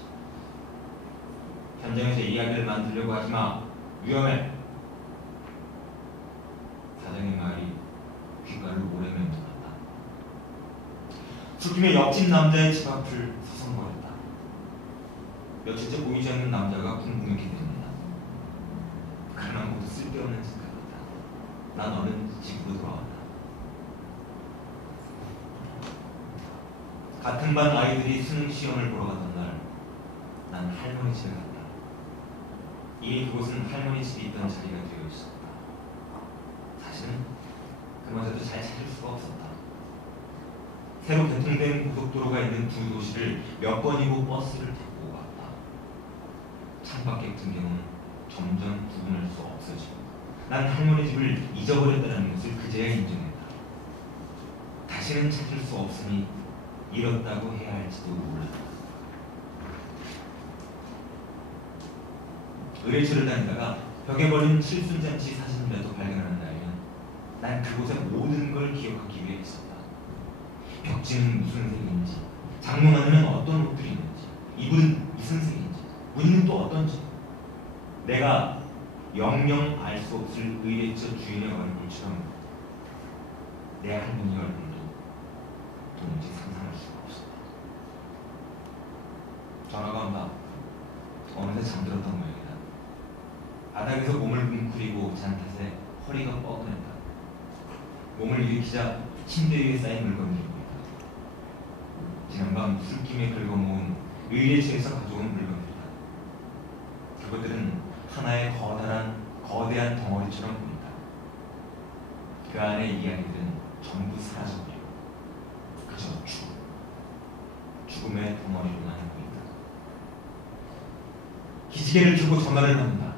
현장에서 이야기를 만들려고 하지마. 위험해. 사장의 말이 귓가를 오래 맴돌았다. 술김에 옆집 남자의 집 앞을 서성거렸다. 며칠째 보이지 않는 남자가 궁금했기 때문이다. 그러나 모두 쓸데없는 생각이다. 난 얼른 집으로 돌아왔다. 같은 반 아이들이 수능 시험을 보러 가던 날, 난 할머니 집에 갔다. 이미 그곳은 할머니 집이 있던 자리가 되어 있었다. 사실은 그마저도 잘 찾을 수가 없었다. 새로 개통된 고속도로가 있는 두 도시를 몇 번이고 버스를 타고 갔다. 창밖의 풍경은 점점 구분할 수 없어지고 난 할머니 집을 잊어버렸다는 것을 그제야 인정했다. 다시는 찾을 수 없으니 잃었다고 해야 할지도 몰랐다. 의뢰처를 다니다가 벽에 걸린 칠순잔치 사진이라도 발견하는 날이면 난 그곳의 모든 걸 기억하기 위해 있었다. 벽지는 무슨 색인지, 장롱 안에는 어떤 옷들이 있는지, 이불은 무슨 색인지, 무늬는 또 어떤지. 내가 영영 알 수 없을 의뢰처 주인의 얼굴처럼 내 할머니 얼굴도 도무지 상상할 수가 없었다. 전화가 온다. 어느새 잠들었던 모양이다. 바닥에서 몸을 웅크리고 잔 탓에 허리가 뻐근했다. 몸을 일으키자 침대 위에 쌓인 물건들이 보인다. 지난밤 술김에 긁어모은 의뢰처에서 가져온 물건들이다. 그것들은 하나의 거대한 덩어리처럼 보인다. 그 안의 이야기들은 전부 사라져버리고 그저 죽음의 덩어리로만 보인다. 기지개를 켜고 전화를 받는다.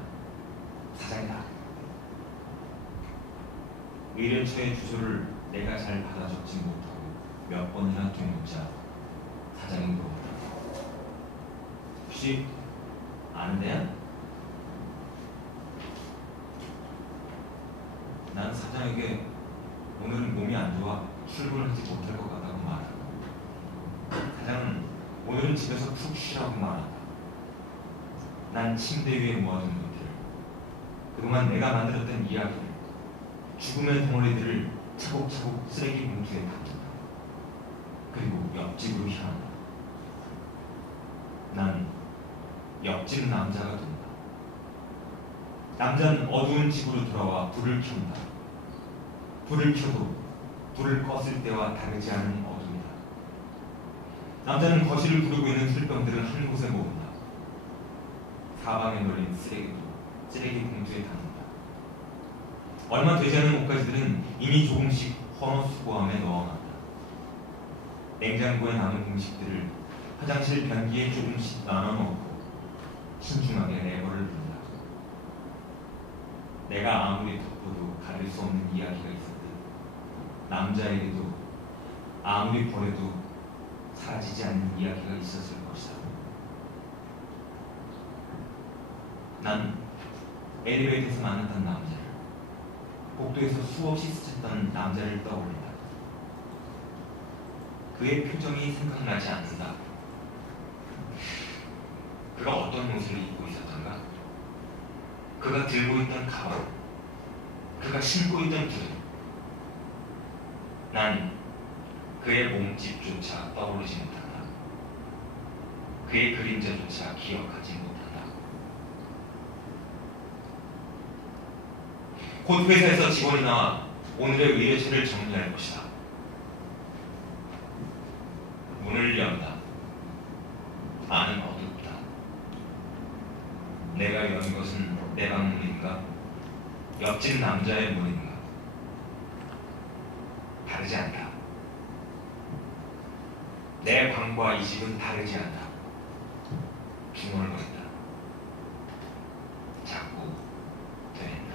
사장이다. 의뢰처의 주소를 내가 잘 받아 적지 못하고 몇 번이나 되묻자 사장이 물어봤다. 혹시 아는 데야? 난 사장에게 오늘은 몸이 안 좋아 출근하지 못할 것 같다고 말하고 사장은 오늘은 집에서 푹 쉬라고 말한다. 난 침대 위에 모아둔 것들, 그동안 내가 만들었던 이야기를, 죽음의 덩어리들을 차곡차곡 쓰레기 봉투에 담는다. 그리고 옆집으로 향한다. 난 옆집 남자가 된다. 남자는 어두운 집으로 돌아와 불을 켠다. 불을 켜도 불을 껐을 때와 다르지 않은 어둠이다. 남자는 거실을 부르고 있는 술병들을 한 곳에 모은다. 사방에 널린 쓰레기 봉투에 담는다. 얼마 되지 않은 옷가지들은 이미 조금씩 헌어 수거함에 넣어놨다. 냉장고에 남은 음식들을 화장실 변기에 조금씩 나눠놓고 신중하게 레버를 분다. 내가 아무리 덮어도 가릴 수 없는 이야기가 있었듯 남자에게도 아무리 버려도 사라지지 않는 이야기가 있었을 것이다. 난 엘리베이터에서 만났던 남자를, 복도에서 수없이 스쳤던 남자를 떠올린다. 그의 표정이 생각나지 않는다. 그가 어떤 옷을 입고 있었던가? 그가 들고 있던 가방, 그가 신고 있던 구두. 난 그의 몸집조차 떠오르지 못한다. 그의 그림자조차 기억하지 못한다. 곧 회사에서 직원이 나와 오늘의 의뢰처를 정리할 것이다. 문을 연다. 안은 어둡다. 내가 연 것은 내 방 문인가? 옆집 남자의 문인가? 내 방과 이 집은 다르지 않다. 중얼거린다. 자꾸 되낸다.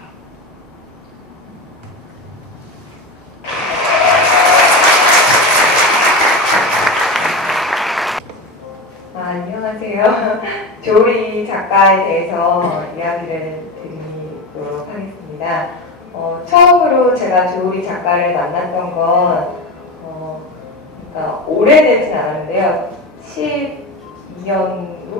안녕하세요. 조리 작가에 대해서 이야기를 드리도록 하겠습니다. 처음으로 제가 조리 작가를 만났던 건 그러니까 오래되진 않았는데요.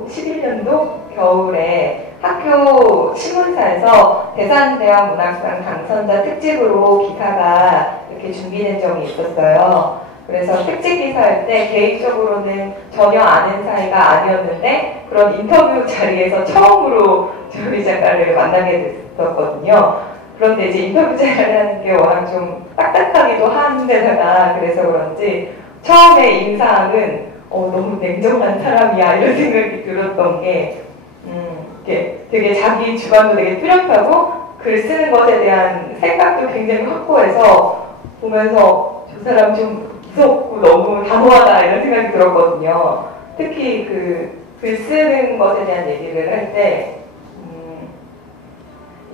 11년도 겨울에 학교 신문사에서 대산대학 문학상 당선자 특집으로 기사가 이렇게 준비된 적이 있었어요. 그래서 특집 기사할 때 개인적으로는 전혀 아는 사이가 아니었는데 그런 인터뷰 자리에서 처음으로 조리 작가를 만나게 됐었거든요. 그런데 이제 인터뷰 자리라는 게 워낙 좀 딱딱하기도 한데다가 그래서 그런지 처음에 인상은 너무 냉정한 사람이야 이런 생각이 들었던 게 이렇게 되게 자기 주관도 되게 뚜렷하고 글 쓰는 것에 대한 생각도 굉장히 확고해서 보면서 저 사람 좀 무섭고 너무 단호하다 이런 생각이 들었거든요. 특히 그 글 쓰는 것에 대한 얘기를 할 때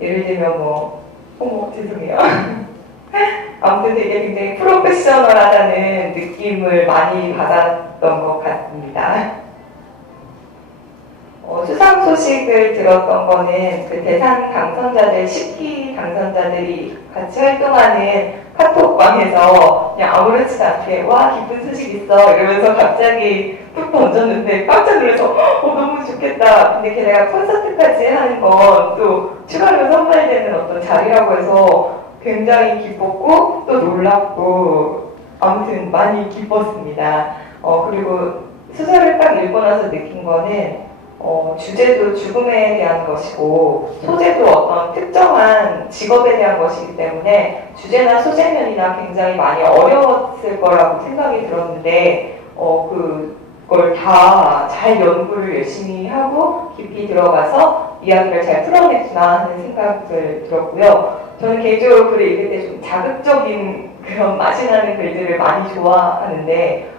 예를 들면 죄송해요. 아무튼 되게 굉장히 프로페셔널하다는 느낌을 많이 받았던 것 같습니다. 수상 소식을 들었던 거는 그 대상 당선자들, 10기 당선자들이 같이 활동하는 카톡방에서 그냥 아무렇지도 않게 와 기쁜 소식 있어 이러면서 갑자기 툭 던졌는데 깜짝 놀라서 너무 좋겠다. 근데 걔네가 콘서트까지 하는 건 또 추가로 선발되는 어떤 자리라고 해서 굉장히 기뻤고 또 놀랍고 아무튼 많이 기뻤습니다. 그리고 소설을 딱 읽고 나서 느낀 거는 주제도 죽음에 대한 것이고 소재도 어떤 특정한 직업에 대한 것이기 때문에 주제나 소재면이나 굉장히 많이 어려웠을 거라고 생각이 들었는데 그걸 다 잘 연구를 열심히 하고 깊이 들어가서 이야기를 잘 풀어냈구나 하는 생각을 들었고요. 저는 개인적으로 글을 읽을 때 좀 자극적인 그런 맛이 나는 글들을 많이 좋아하는데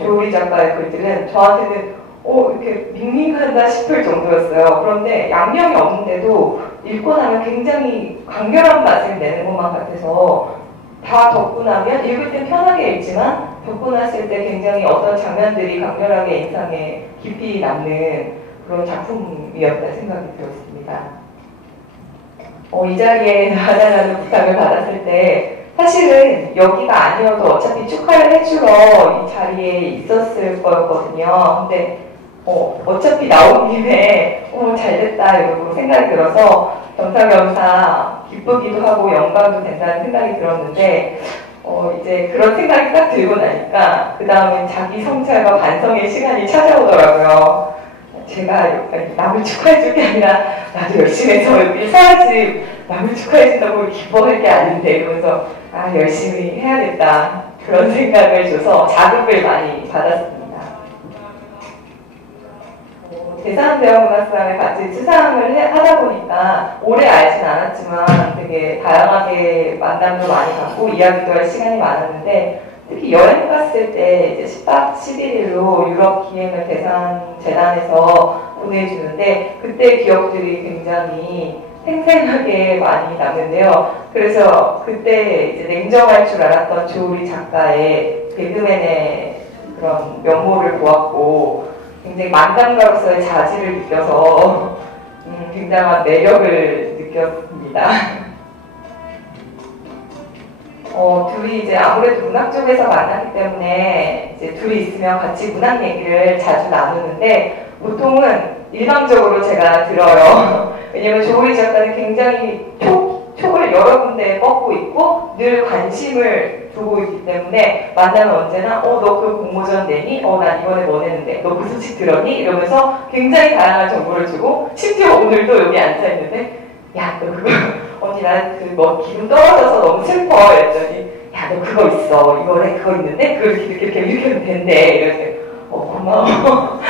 조리 작가의 글들은 저한테는 이렇게 밍밍하다 싶을 정도였어요. 그런데 양념이 없는데도 읽고 나면 굉장히 강렬한 맛을 내는 것만 같아서 다 덮고 나면 읽을 땐 편하게 읽지만 덮고 났을 때 굉장히 어떤 장면들이 강렬하게 인상에 깊이 남는 그런 작품이었다 생각이 들었습니다. 이 자리에 나와달라는 부탁을 받았을 때 사실은 여기가 아니어도 어차피 축하를 해주러 이 자리에 있었을 거였거든요. 근데 어차피 나온 김에 잘됐다 이러고 생각이 들어서 겸사겸사 기쁘기도 하고 영광도 된다는 생각이 들었는데 이제 그런 생각이 딱 들고 나니까 그 다음엔 자기 성찰과 반성의 시간이 찾아오더라고요. 제가 남을 축하해줄 게 아니라 나도 열심히 해서 여기 써야지 남을 축하해준다고 기뻐할 게 아닌데 이러면서 열심히 해야겠다 그런 생각을 줘서 자극을 많이 받았습니다. 대산대학문학상을 같이 수상을 하다 보니까 오래 알진 않았지만 되게 다양하게 만남도 많이 갖고 이야기도 할 시간이 많았는데 특히 여행 갔을 때 이제 10박 11일로 유럽 기행을 대산재단에서 보내주는데 그때 기억들이 굉장히 생생하게 많이 남는데요. 그래서 그때 이제 냉정할 줄 알았던 조리 작가의 개그맨의 그런 면모를 보았고 굉장히 만담가로서의 자질을 느껴서 굉장한 매력을 느꼈습니다. 둘이 이제 아무래도 문학 쪽에서 만났기 때문에 이제 둘이 있으면 같이 문학 얘기를 자주 나누는데 보통은 일방적으로 제가 들어요. 왜냐면 조리 작가는 굉장히 촉을 여러 군데에 뻗고 있고 늘 관심을 두고 있기 때문에 만나면 언제나 너 그 공모전 내니? 난 이번에 뭐 내는데 너 그 소식 들었니? 이러면서 굉장히 다양한 정보를 주고 심지어 오늘도 여기 앉아있는데 야 너 그거 언니 난 기분 떨어져서 너무 슬퍼 이랬더니 야 너 그거 있어 이번에 그거 있는데 그걸 이렇게 하면 된대 이러면서 고마워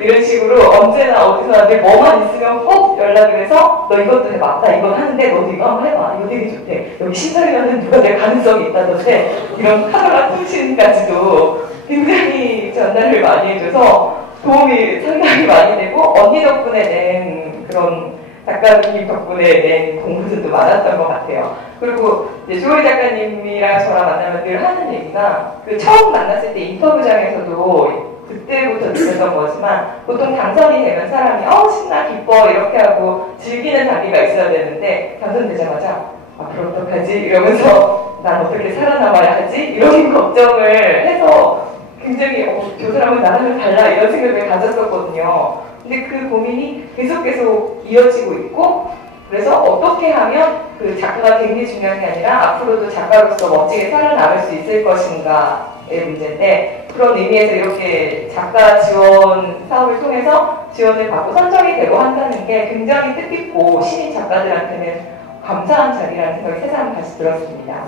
이런 식으로 언제나 어디서나 늘 뭐만 있으면 꼭 연락을 해서 너 이것도 해봐 나 이거 하는데 너도 이거 한번 해봐 이거 되게 좋대 여기 신설이라는 누가 될 가능성이 있다던데 이런 카더라 통신까지도 굉장히 전달을 많이 해줘서 도움이 상당히 많이 되고 언니 덕분에 낸 그런 작가님 덕분에 낸 공부들도 많았던 것 같아요. 그리고 이제 조이 작가님이랑 저랑 만나면 늘 하는 얘기가 그 처음 만났을 때 인터뷰장에서도 그때부터 느꼈던 거지만 보통 당선이 되면 사람이 신나 기뻐 이렇게 하고 즐기는 단계가 있어야 되는데 당선되자마자 앞으로 어떡하지? 이러면서 난 어떻게 살아남아야 하지? 이런 걱정을 해서 굉장히 저 사람은 나랑은 달라 이런 생각을 가졌었거든요. 근데 그 고민이 계속 이어지고 있고 그래서 어떻게 하면 그 작가가 되는 게 중요한 게 아니라 앞으로도 작가로서 멋지게 살아남을 수 있을 것인가의 문제인데 그런 의미에서 이렇게 작가 지원 사업을 통해서 지원을 받고 선정이 되고 한다는 게 굉장히 뜻깊고 신인 작가들한테는 감사한 자리라는 생각이 새삼 다시 들었습니다.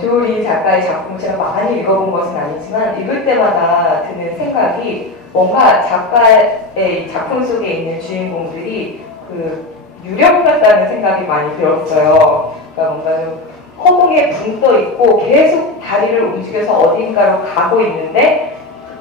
조리 작가의 작품을 제가 많이 읽어본 것은 아니지만 읽을 때마다 드는 생각이 뭔가 작가의 작품 속에 있는 주인공들이 그 유령 같다는 생각이 많이 들었어요. 그러니까 뭔가 좀 허공에 붕 떠 있고 계속 다리를 움직여서 어딘가로 가고 있는데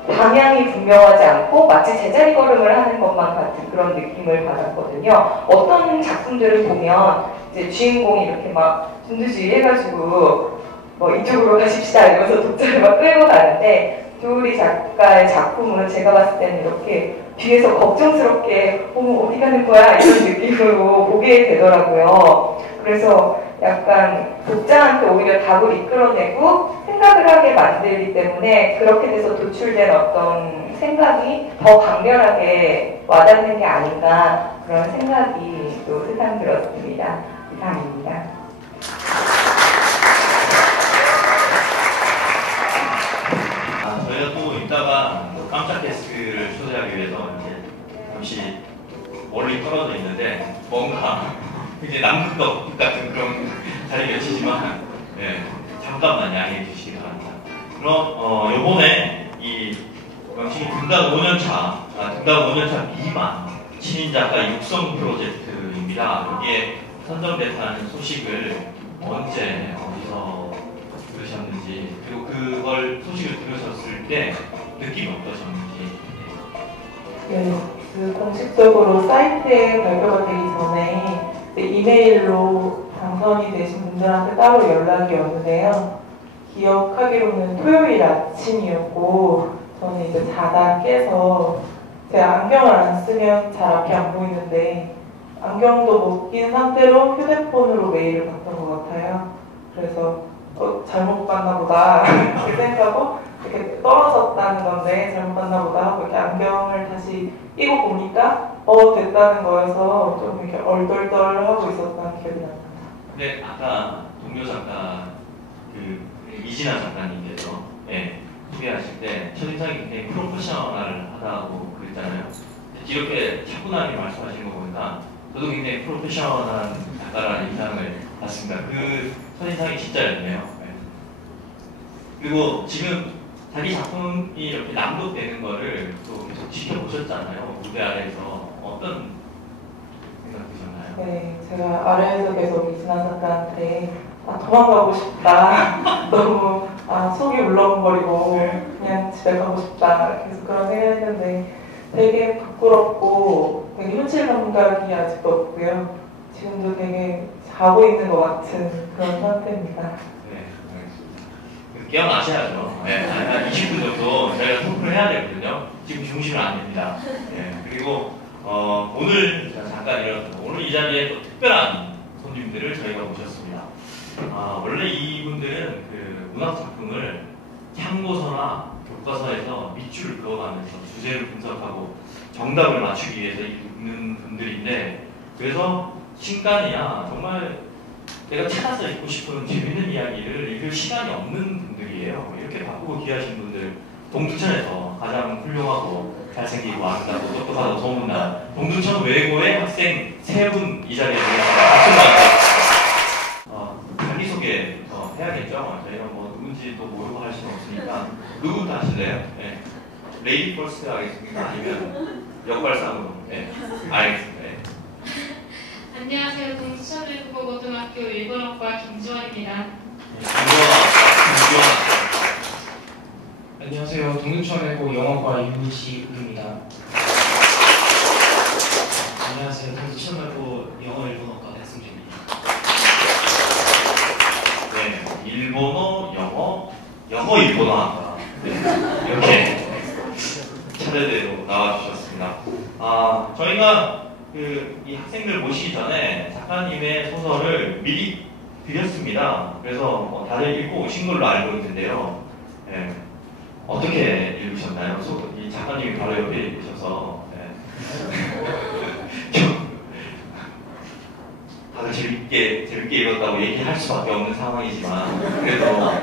방향이 분명하지 않고 마치 제자리 걸음을 하는 것만 같은 그런 느낌을 받았거든요. 어떤 작품들을 보면 이제 주인공이 이렇게 막 준두주의 해가지고 뭐 이쪽으로 가십시다 이러면서 독자를 막 끌고 가는데 조리 작가의 작품은 제가 봤을 때는 이렇게 뒤에서 걱정스럽게 어디 가는 거야 이런 느낌으로 보게 되더라고요. 그래서 약간 독자한테 오히려 답을 이끌어내고 생각을 하게 만들기 때문에 그렇게 돼서 도출된 어떤 생각이 더 강렬하게 와닿는 게 아닌가 그런 생각이 또 새삼 들었습니다. 이상입니다. 저희가 또 이따가 깜짝 게스트를 초대하기 위해서 이제 잠시 멀리 떨어져 있는데 뭔가 굉장히 남극덕 같은 그런 자리에 치지만 잠깐만 양해해 주시기 바랍니다. 그럼 요번에 이 명칭이 등단 5년차 미만 신인 작가 육성 프로젝트입니다. 여기에 선정됐다는 소식을 언제 어디서 들으셨는지 그리고 그걸 소식을 들으셨을 때 느낌이 어떠셨는지. 네, 그 공식적으로 사이트에 발표가 되기 전에 이메일로 당선이 되신 분들한테 따로 연락이 왔는데요. 기억하기로는 토요일 아침이었고 저는 이제 자다 깨서 제가 안경을 안 쓰면 잘 앞이 안 보이는데 안경도 못 낀 상태로 휴대폰으로 메일을 봤던 것 같아요. 그래서 잘못 봤나 보다 이렇게 생각하고 이렇게 떨어졌다는 건데 잘못 봤나 보다 하고 이렇게 안경을 다시 끼고 보니까 됐다는 거여서 좀 이렇게 얼떨떨하고 있었던 기억이 납니다. 근데 아까 동료 작가 이진아 작가님께서 소개하실 때 첫인상이 굉장히 프로페셔널하다고 그랬잖아요. 이렇게 차분하게 말씀하시는 거 보니까 저도 굉장히 프로페셔널한 작가라는 인상을 받습니다. 그 첫인상이 진짜였네요. 그리고 지금 자기 작품이 이렇게 낭독되는 거를 또 계속 지켜보셨잖아요. 무대 아래에서 어떤 생각 드셨나요? 네, 제가 아래에서 계속 이진아 작가한테 도망가고 싶다. 너무 속이 울렁거리고 그냥 집에 가고 싶다. 계속 그런 생각을 했는데 되게 부끄럽고 되게 현실 감각이 아직도 없고요. 지금도 되게 자고 있는 것 같은 그런 상태입니다. 네, 알겠습니다. 기억나셔야죠. 한 20분 정도 저희가 토크를 해야 되거든요. 지금 주무시면 안 됩니다. 그리고 오늘 잠깐 오늘 이 자리에 또 특별한 손님들을 저희가 모셨습니다. 원래 이분들은 그 문학 작품을 참고서나 교과서에서 밑줄을 그어가면서 주제를 분석하고 정답을 맞추기 위해서 읽는 분들인데 그래서 신간이야 정말 내가 찾아서 읽고 싶은 재밌는 이야기를 읽을 시간이 없는 분들이에요. 이렇게 바꾸고 귀하신 분들 동두천에서 가장 훌륭하고 잘생기고 아름답고 똑똑하고 소문난 동두천 외고의 학생 3분 이 자리에 모였습니다. 박수 자기소개부터 해야겠죠? 저희가 뭐 누군지 또 모르고 할 수는 없으니까 누구부터 하실래요? 레이디 퍼스트 하겠습니까? 아니면 역발상으로? 알겠습니다. 안녕하세요. 동두천 외국어고등학교 일본어과 김지원입니다. 김지원. 동두천외고 영어과 유시우입니다. 안녕하세요. 동두천외고 영어 일본어과 백승준입니다. 네, 일본어, 영어 일본어학과 네, 이렇게 차례대로 나와주셨습니다. 저희가 이 학생들 모시기 전에 작가님의 소설을 미리 드렸습니다. 그래서 다들 읽고 오신 걸로 알고 있는데요. 네, 어떻게 읽으셨나요? 이 작가님이 바로 옆에 계셔서 네. 다들 재밌게 읽었다고 얘기할 수밖에 없는 상황이지만 그래도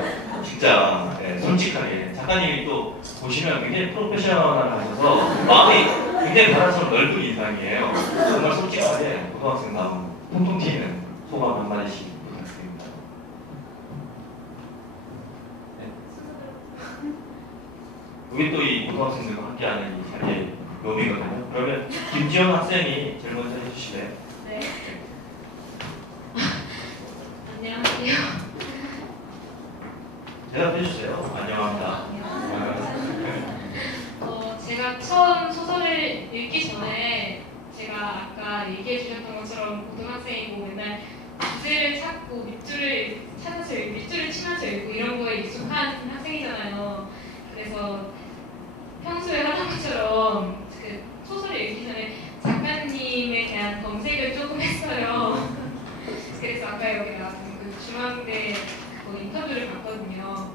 진짜 네, 솔직하게 작가님이 또 보시면 굉장히 프로페셔널하셔서 마음이 굉장히 바다처럼 넓은 인상이에요. 정말 솔직하게 고등학생다운 통통 튀는 소감 한마디씩 부탁드립니다. 네. 여기 또 이 고등학생들과 함께하는 이 자리의 묘미거든요. 그러면 김지영 학생이 제일 먼저 해주시래요. 네. 안녕하세요. 대답해주세요. 안녕합니다. 제가 처음 소설을 읽기 전에 제가 아까 얘기해 주셨던 것처럼 고등학생이고 맨날 주제를 찾고 밑줄을 찾아서 밑줄을 치면서 읽고 이런 거에 익숙한 학생이잖아요. 그래서 평소에 하던 것처럼 그 소설을 읽기 전에 작가님에 대한 검색을 조금 했어요. 그래서 아까 여기 나왔던 그 중앙대 그 인터뷰를 봤거든요.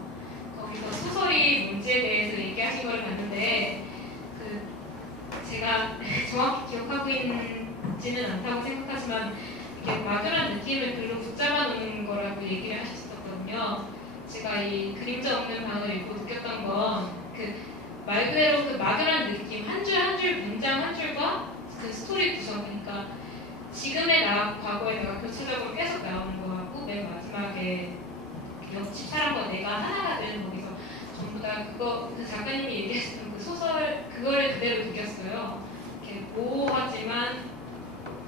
거기서 소설이 뭔지에 대해서 얘기하신 걸 봤는데 제가 정확히 기억하고 있지는 않다고 생각하지만 이렇게 막연한 느낌을 글로 붙잡아 놓는 거라고 얘기를 하셨었거든요. 제가 이 그림자 없는 방을 읽고 느꼈던 건 말 그대로 그 막연한 느낌, 한 줄 한 줄 문장 한 줄과 그 스토리 구성, 그러니까 지금의 나, 과거의 내가 교차적으로 계속 나오는 거하고 맨 마지막에 옆집 사람과 내가 하나가 되는 거기서 전부 다 그 작가님이 얘기하셨던 그 소설 그거를 그대로 느꼈어요. 이렇게 모호하지만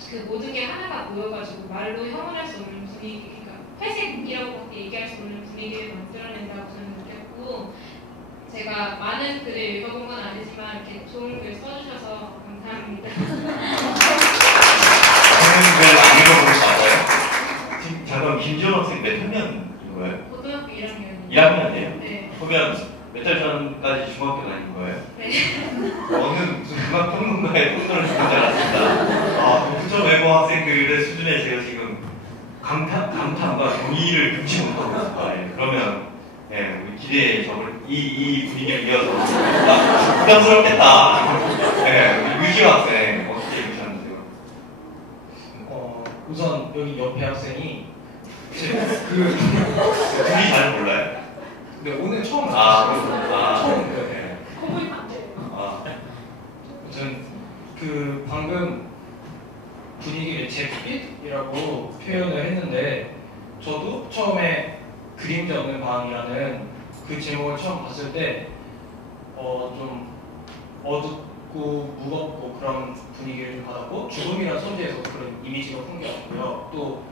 그 모든 게 하나가 모여가지고 말로 형언할 수 없는 분위기, 그러니까 회색이라고밖에 얘기할 수 없는 분위기를 만들어낸다고 저는 느꼈고, 제가 많은 글을 읽어본 건 아니지만 이렇게 좋은 글 써주셔서 감사합니다. 선생님들 안 읽어본 거 맞아요? 지금 잠깐 김지원 학생 몇 학년인 거예요? 고등학교 1학년. 1학년이에요? 네. 그러면 몇 달 전까지 중학교 다닌 거예요? 네. 어느 무슨 중학평론가의 통로를 듣는 줄 알았습니다. 부천 외고 학생들의 수준에 제가 지금 감탄과 동의를 금치 못하고 있습니다. 예, 그러면 예, 우리 기대에 적을 이 분위기를 이어서 부담스럽겠다. 예, 우리 유지호 학생 어떻게 읽으셨는데요? 우선 여기 옆에 학생이 둘이 잘 몰라요? 근데 오늘 처음 봤어요. 처음 네. 거의 반대예요. 아무튼 방금 분위기를 잿빛이라고 표현을 했는데, 저도 처음에 그림자 없는 방이라는 그 제목을 처음 봤을 때 좀 어둡고 무겁고 그런 분위기를 좀 받았고, 죽음이라는 소재에서 그런 이미지가 풍겨왔고요. 또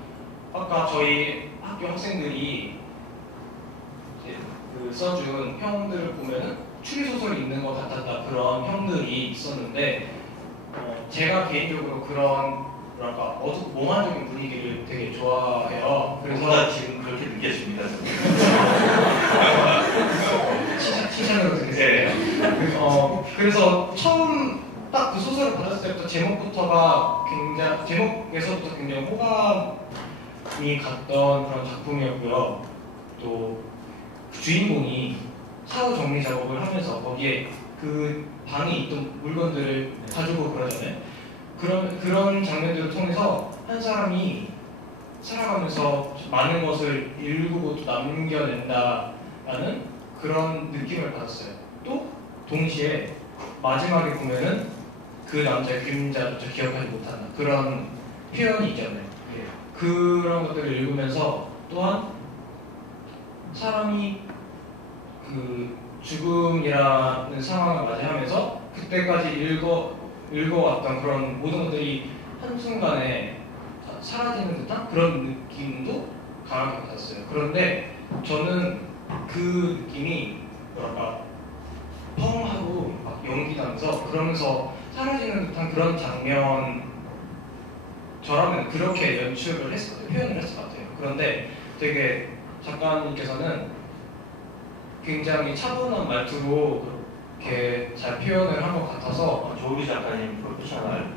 아까 저희 학교 학생들이 이제 써준 평들을 보면은 추리소설이 있는 것 같았다, 그런 평들이 있었는데, 제가 개인적으로 그런 뭐랄까 몽환적인 분위기를 되게 좋아해요. 그래서 지금 그렇게 느껴집니다. 칭찬으로 드리겠습니다. 그래서 처음 딱 그 소설을 받았을 때부터 제목에서부터 굉장히 호감이 갔던 그런 작품이었고요. 또 주인공이 사후 정리 작업을 하면서 거기에 그 방에 있던 물건들을 가지고 그러잖아요. 그런 장면들을 통해서 한 사람이 살아가면서 많은 것을 일구고 또 남겨낸다라는 그런 느낌을 받았어요. 또 동시에 마지막에 보면은 그 남자의 그림자조차 기억하지 못한다, 그런 표현이 있잖아요. 그런 것들을 읽으면서 또한 사람이 그 죽음이라는 상황을 맞이하면서 그때까지 읽어왔던 그런 모든 것들이 한순간에 사라지는 듯한 그런 느낌도 강하게 받았어요. 그런데 저는 그 느낌이 뭐랄까 일어나면서 그러면서 사라지는 듯한 그런 장면 저라면 그렇게 표현을 했을 것 같아요. 그런데 되게 작가님께서는 굉장히 차분한 말투로 그렇게 잘 표현을 한 것 같아서 조우리 작가님 프로페셔널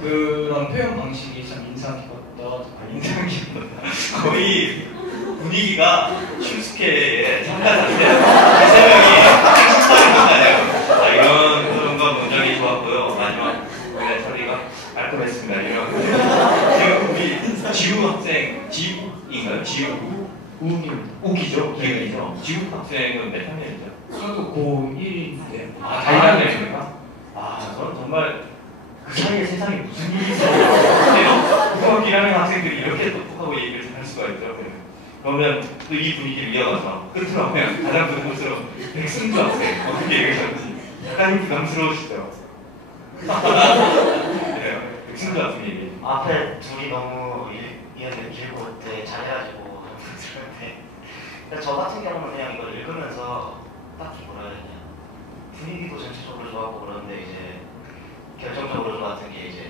그런 표현 방식이 참 인상 깊었던 인상 깊었다. 거의 분위기가 슈스케의 참가자인데 세 명이 식사를 한다네요. 이런 그런거 굉장히 좋았고요. 마지막 처리가 깔끔했습니다. 이런 지금 우리 지우 학생 지우인가요? 지우 우기죠? 기은이죠. 지우 학생은 몇 학년이죠? 저도 고1인데 다이학년입니까? 저는 정말 그 사이에 세상에 무슨 일이 있어요? 고등학교 1학년 학생들이 이렇게 똑똑하고 얘기를 할 수가 있죠. 그러면 또 이 분위기를 이어가서 끝으로 하면 가장 부담스러운 백승주 학생 어떻게 얘기하셨는지 약간 부담스러우시죠? 네, 백승주 학생 얘기. 앞에 둘이 너무 이야기를 길고 되게 잘해가지고 들었는데 저 같은 경우는 그냥 이걸 읽으면서 딱히 뭐라 해야 되냐 분위기도 전체적으로 좋았고 그런데 이제 결정적으로 좋았던 게 이제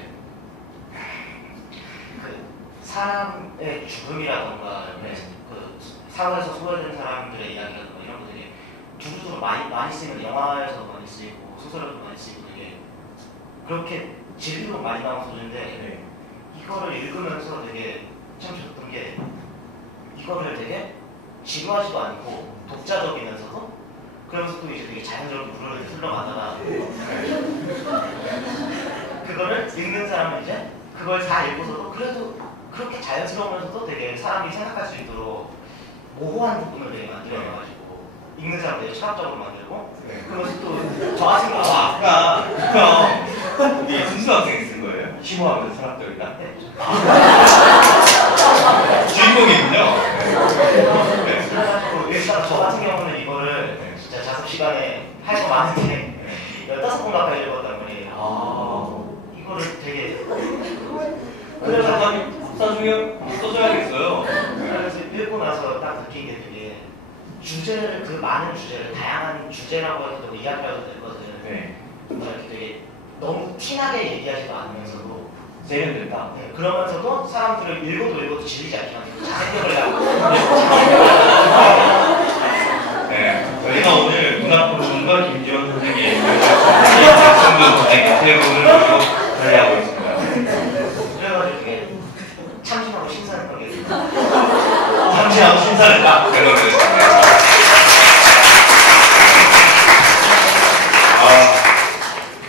그 사람의 죽음이라던가 그 사회에서 소외된 사람들의 이야기라던가 이런 것들이 두루두루 많이 쓰이면 영화에서도 많이 쓰이고 소설에도 많이 쓰이고 되게 그렇게 질리로 많이 나온 소설인데 이거를 읽으면서 되게 참 좋았던 게 이거를 되게 지루하지도 않고 독자적이면서도 그러면서 또 이제 되게 자연스럽게 물을 흘러가다가 그거를 읽는 사람은 이제 그걸 다 읽고서도 그래도 그렇게 자연스러우면서도 되게 사람이 생각할 수 있도록 모호한 부분을 되게 만들어놔가지고 읽는 사람 되게 철학적으로 만들고 그러면서 또 저 같은 경우 아까 우리 순수 학생이 쓴 거예요? 심오하면서 철학적이다? 주인공이군요. 그래가지고 일단 저 같은 경우는 이거를 진짜 작업 시간에 할 거 많은데 15번 가까이 읽었단 말이에요. 이거를 되게 그래서 작가님 박사 중에 써줘야겠어요. 그래서 읽고 나서 딱 느낀 게 되게 주제를 그 많은 주제를 다양한 주제라고 해도 이야기라고 되거든. 이렇게 되게 너무 티나게 얘기하지도 않으면서도 세련됐다. 그러면서도 사람들을 읽어도 질리지 않게 하는 자생력을 하고 저희가 오늘 문학부문과 김지원 선생님 이학생도 선생님 세 분을 모시고 관리하고 있습니다. 그래가지고 되게 참신하고 신선했던 게 있습니다. 참신하고 신선했다.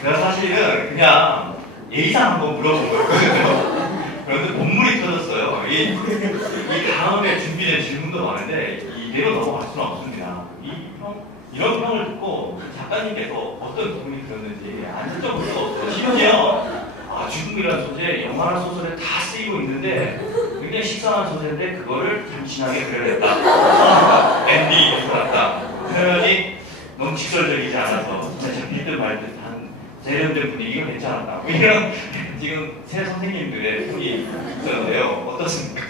내가 사실은 그냥 예의상 한번 물어본 거였거든요. 그런데 본물이 터졌어요. 이 다음에 준비된 질문도 많은데 이대로 넘어갈 수는 없습니다. 이런 평을 듣고 작가님께서 어떤 기분이 들었는지 안 듣죠 볼 수가 없어요. 심지어 죽음이라는 소재, 영화나 소설에 다 쓰이고 있는데 굉장히 식상한 소재인데 그거를 참 진하게 그려냈다. 앤디 같다. 표현이 너무 직설적이지 않아서 진짜 빌듯 말듯한 세련된 분위기가 괜찮았다. 이런 지금 새 선생님들의 평이 있었는데요. 어떻습니까?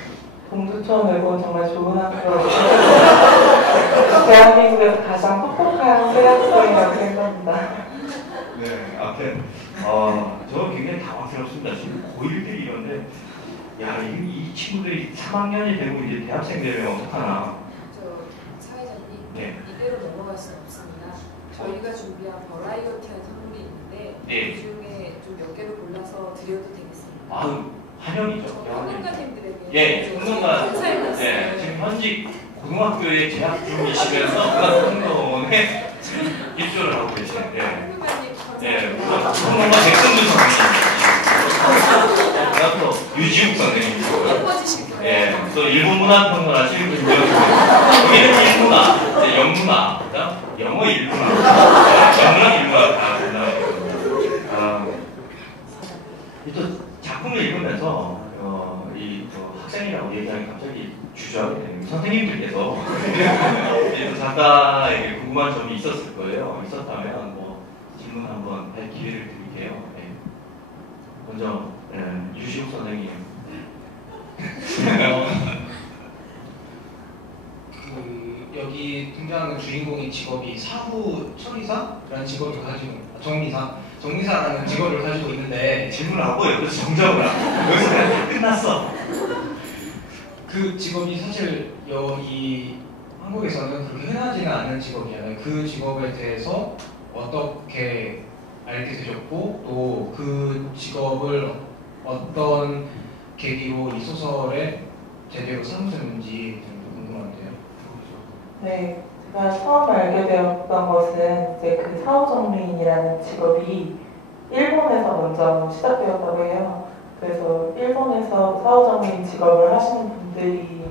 동두천 외고 정말 좋은 학교. 대한민국에서 가장 똑똑한 대학생이라고 생각합니다. 네, 아무튼 저는 굉장히 당황스럽습니다. 지금 고1들이 이런데 이 친구들이 3학년이 되고 이제 대학생 되면 어떡하나. 사회자님, 네. 이대로 넘어갈 수는 없습니다. 저희가 준비한 버라이어티한 선물이 있는데 그 중에 좀 몇 개를 골라서 드려도 되겠습니다. 환영이죠. 평론가님들에게 평론가. 지금 현직 고등학교에 재학 중이시면서 문학평론에 입조를 하고 계시는데 평론가 백승주 선생님, 또 유지욱 선생님, 또 일본 문학 평론하시는 분이요. 여기는 일문화, 영문화, 영어 일문화, 영문학 일문화 다 된다고. 또 작품을 읽으면서 학생이라고 얘기하면 갑자기 주저하게 되는 선생님들께서 작가에게 궁금한 점이 있었을 거예요. 있었다면 질문 한번 할 기회를 드릴게요. 먼저 유시욱 선생님. 여기 여기 등장하는 주인공의 직업이 사후 처리사라는 직업을 가지고 정리사라는 직업을 가지고 있는데 질문을 하고 여기서 정답을 하고 여기서 그냥 끝났어. 그 직업이 사실 여기 한국에서는 그렇게 흔하지는 않은 직업이잖아요. 그 직업에 대해서 어떻게 알게 되셨고 또 그 직업을 어떤 계기로 이 소설에 제대로 삼으셨는지 좀 궁금한데요. 네, 제가 처음 알게 되었던 것은 이제 그 사후정리인이라는 직업이 일본에서 먼저 시작되었다고 해요. 그래서 일본에서 사후정리인 직업을 하시는 분들이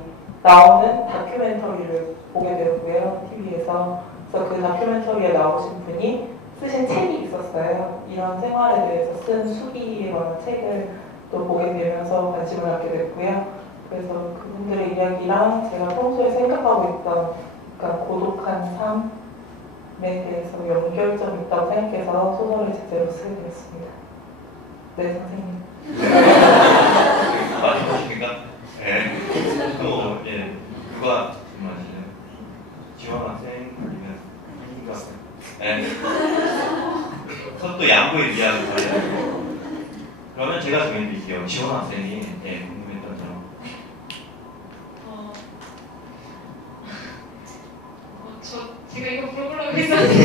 나오는 다큐멘터리를 보게 되었고요, TV에서. 그래서 그 다큐멘터리에 나오신 분이 쓰신 책이 있었어요. 이런 생활에 대해서 쓴 수기라는 책을 또 보게 되면서 관심을 갖게 됐고요. 그래서 그분들의 이야기랑 제가 평소에 생각하고 있던 약간 고독한 삶에 대해서 연결점이 있다고 생각해서 소설을 제대로 쓰게 되었습니다. 네, 선생님. 맞으십니까? 네. 또, 예, 누가 질문하시나요? 지원 학생 아니면 이인가 학생? 네. 또 양보의 미학을 가져요. 그러면 제가 정해드릴게요. 지원 학생이 궁금했던 점. 제가 이거 물어보려고 했었는데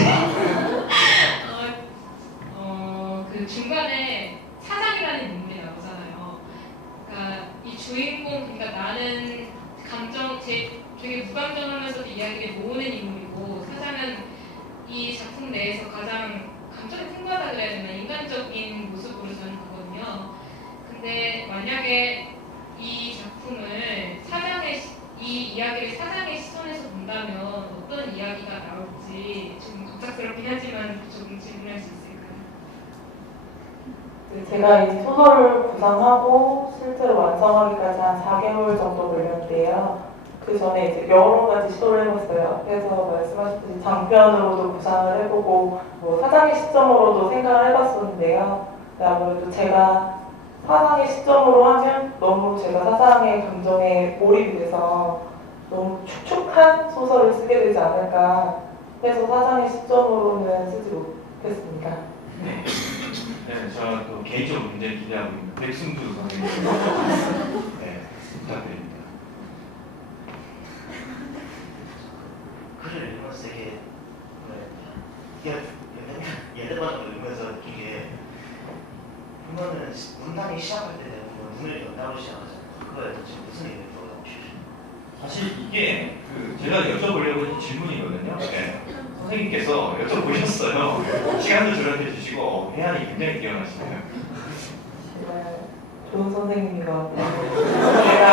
그 중간에 사장이라는 인물이 나오잖아요. 그러니까 이 주인공, 그러니까 나는 되게 무감정하면서도 이야기를 모으는 인물이고, 사장은 이 작품 내에서 가장 감정이 풍부하다 그래야 되나, 인간적인 모습으로 저는 보거든요. 근데 만약에 이 작품을 이 이야기를 사장의 시선에서 본다면 어떤 이야기가 나올지 좀 갑작스럽긴 하지만 조금 질문할 수 있을까요? 네, 제가 이 소설을 구상하고 실제로 완성하기까지 한 4개월 정도 걸렸는데요. 그 전에 이제 여러 가지 시도를 해봤어요. 앞에서 말씀하셨듯이 장편으로도 구상을 해보고 뭐 사장의 시점으로도 생각을 해봤었는데요. 아무래도 제가 사상의 시점으로 하면 너무 제가 사상의 감정에 몰입이 돼서 너무 축축한 소설을 쓰게 되지 않을까 해서 사상의 시점으로는 쓰지 못했습니다. 네, 저는 또 개인적으로 굉장히 기대하고 있는 백승주 선생님. 네, 부탁드립니다. 글을 읽으면서 되게 예를 들어서 읽으면서 느낀 게, 보면은 문단이 시작할 때 대부분 문을 연다고 시작하잖아요. 그거에 지금 무슨 의미인지 사실 이게 제가 여쭤보려고 한 질문이거든요. 네. 선생님께서 여쭤보셨어요. 시간도 저한테 주시고 해안이 굉장히 뛰어나시네요. 정말 좋은 선생님인 것 같아요. 제가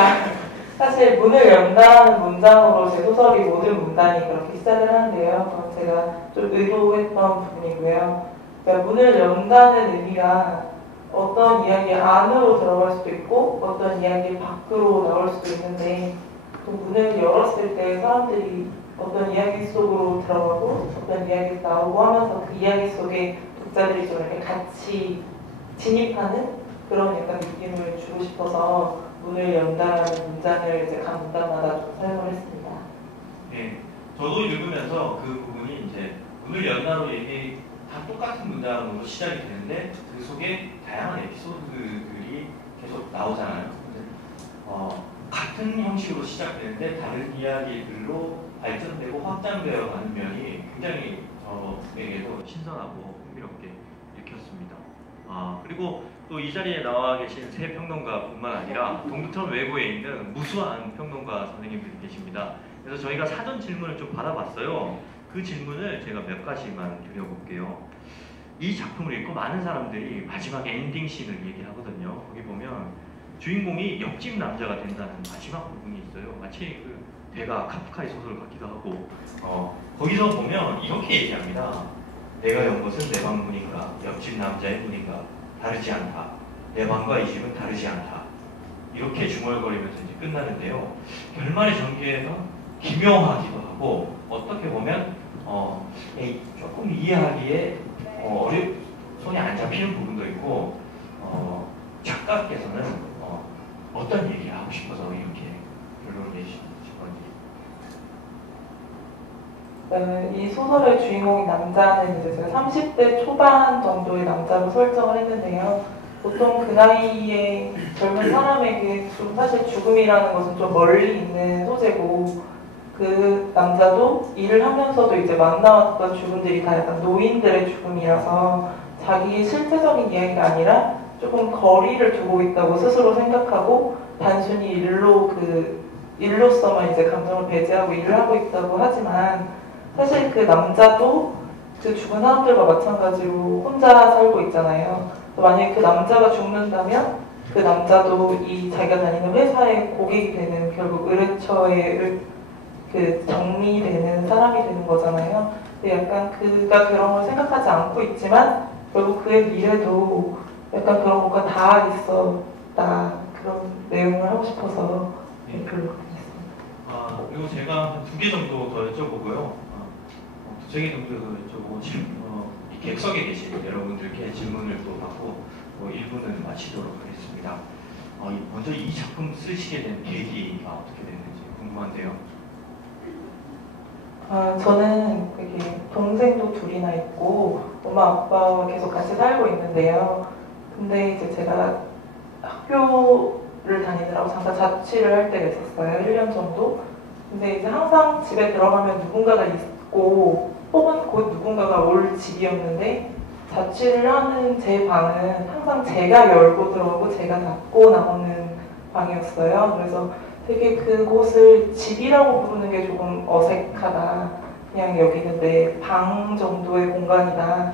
사실 문을 연다는 문장으로 제 소설이 모든 문단이 그렇게 시작을 하는데요. 그건 제가 좀 의도했던 부분이고요. 그러니까 문을 연다는 의미가 어떤 이야기 안으로 들어갈 수도 있고 어떤 이야기 밖으로 나올 수도 있는데, 그 문을 열었을 때 사람들이 어떤 이야기 속으로 들어가고 어떤 이야기에서 나오고 하면서 그 이야기 속에 독자들이 좀 이렇게 같이 진입하는 그런 약간 느낌을 주고 싶어서 문을 연다라는 문장을 이제 각 문단마다 좀 사용을 했습니다. 네, 저도 읽으면서 그 부분이 이제 문을 연다로 다 똑같은 문장으로 시작이 되는데 그 속에 다양한 에피소드들이 계속 나오잖아요. 같은 형식으로 시작되는데 다른 이야기들로 발전되고 확장되어 가는 면이 굉장히 저에게도 신선하고 흥미롭게 읽혔습니다. 그리고 또 이 자리에 나와 계신 세 평론가뿐만 아니라 동두천 외부에 있는 무수한 평론가 선생님들이 계십니다. 그래서 저희가 사전 질문을 좀 받아봤어요. 그 질문을 제가 몇 가지만 드려볼게요. 이 작품을 읽고 많은 사람들이 마지막 엔딩 씬을 얘기하거든요. 거기 보면 주인공이 옆집 남자가 된다는 마지막 부분이 있어요. 마치 그 대가 카프카의 소설 같기도 하고, 거기서 보면 이렇게 얘기합니다. 내가 연 것은 내 방문인가, 옆집 남자의 문인가 다르지 않다. 내 방과 이 집은 다르지 않다. 이렇게 중얼거리면서 이제 끝나는데요. 결말의 전개가 기묘하기도 하고 어떻게 보면 조금 이해하기에 손이 안 잡히는 부분도 있고, 작가께서는 어떤 얘기를 하고 싶어서 이렇게 결론을 내신 건지. 이 소설의 주인공인 남자는 이제 제가 30대 초반 정도의 남자로 설정을 했는데요. 보통 그 나이에 젊은 사람에게 좀 사실 죽음이라는 것은 좀 멀리 있는 소재고, 그 남자도 일을 하면서도 이제 만나왔던 죽음들이 다 약간 노인들의 죽음이라서 자기의 실제적인 이야기가 아니라 조금 거리를 두고 있다고 스스로 생각하고 단순히 일로서만 이제 감정을 배제하고 일을 하고 있다고 하지만, 사실 그 남자도 그 죽은 사람들과 마찬가지로 혼자 살고 있잖아요. 만약에 그 남자가 죽는다면 그 남자도 이 자기가 다니는 회사의 고객이 되는, 결국 의뢰처의 그 정리되는 사람이 되는 거잖아요. 근데 약간 그가 그런 걸 생각하지 않고 있지만 결국 그의 미래도 약간 그런 것과 다 있었다, 그런 내용을 하고 싶어서 글로 보냈습니다. 그리고 제가 2개 정도 더 여쭤보고요. 2개 정도 더 여쭤보고 이 객석에 계신 여러분들께 질문을 또 받고 1부는 마치도록 하겠습니다. 먼저 이 작품 쓰시게 된 계기가 어떻게 됐는지 궁금한데요. 저는 동생도 둘이나 있고 엄마 아빠와 계속 같이 살고 있는데요. 근데 이제 제가 학교를 다니느라고 잠깐 자취를 할 때가 있었어요. 1년 정도. 근데 이제 항상 집에 들어가면 누군가가 있고 혹은 곧 누군가가 올 집이었는데, 자취를 하는 제 방은 항상 제가 열고 들어오고 제가 닫고 나오는 방이었어요. 그래서 되게 그곳을 집이라고 부르는 게 조금 어색하다. 그냥 여기는 내 방 정도의 공간이다.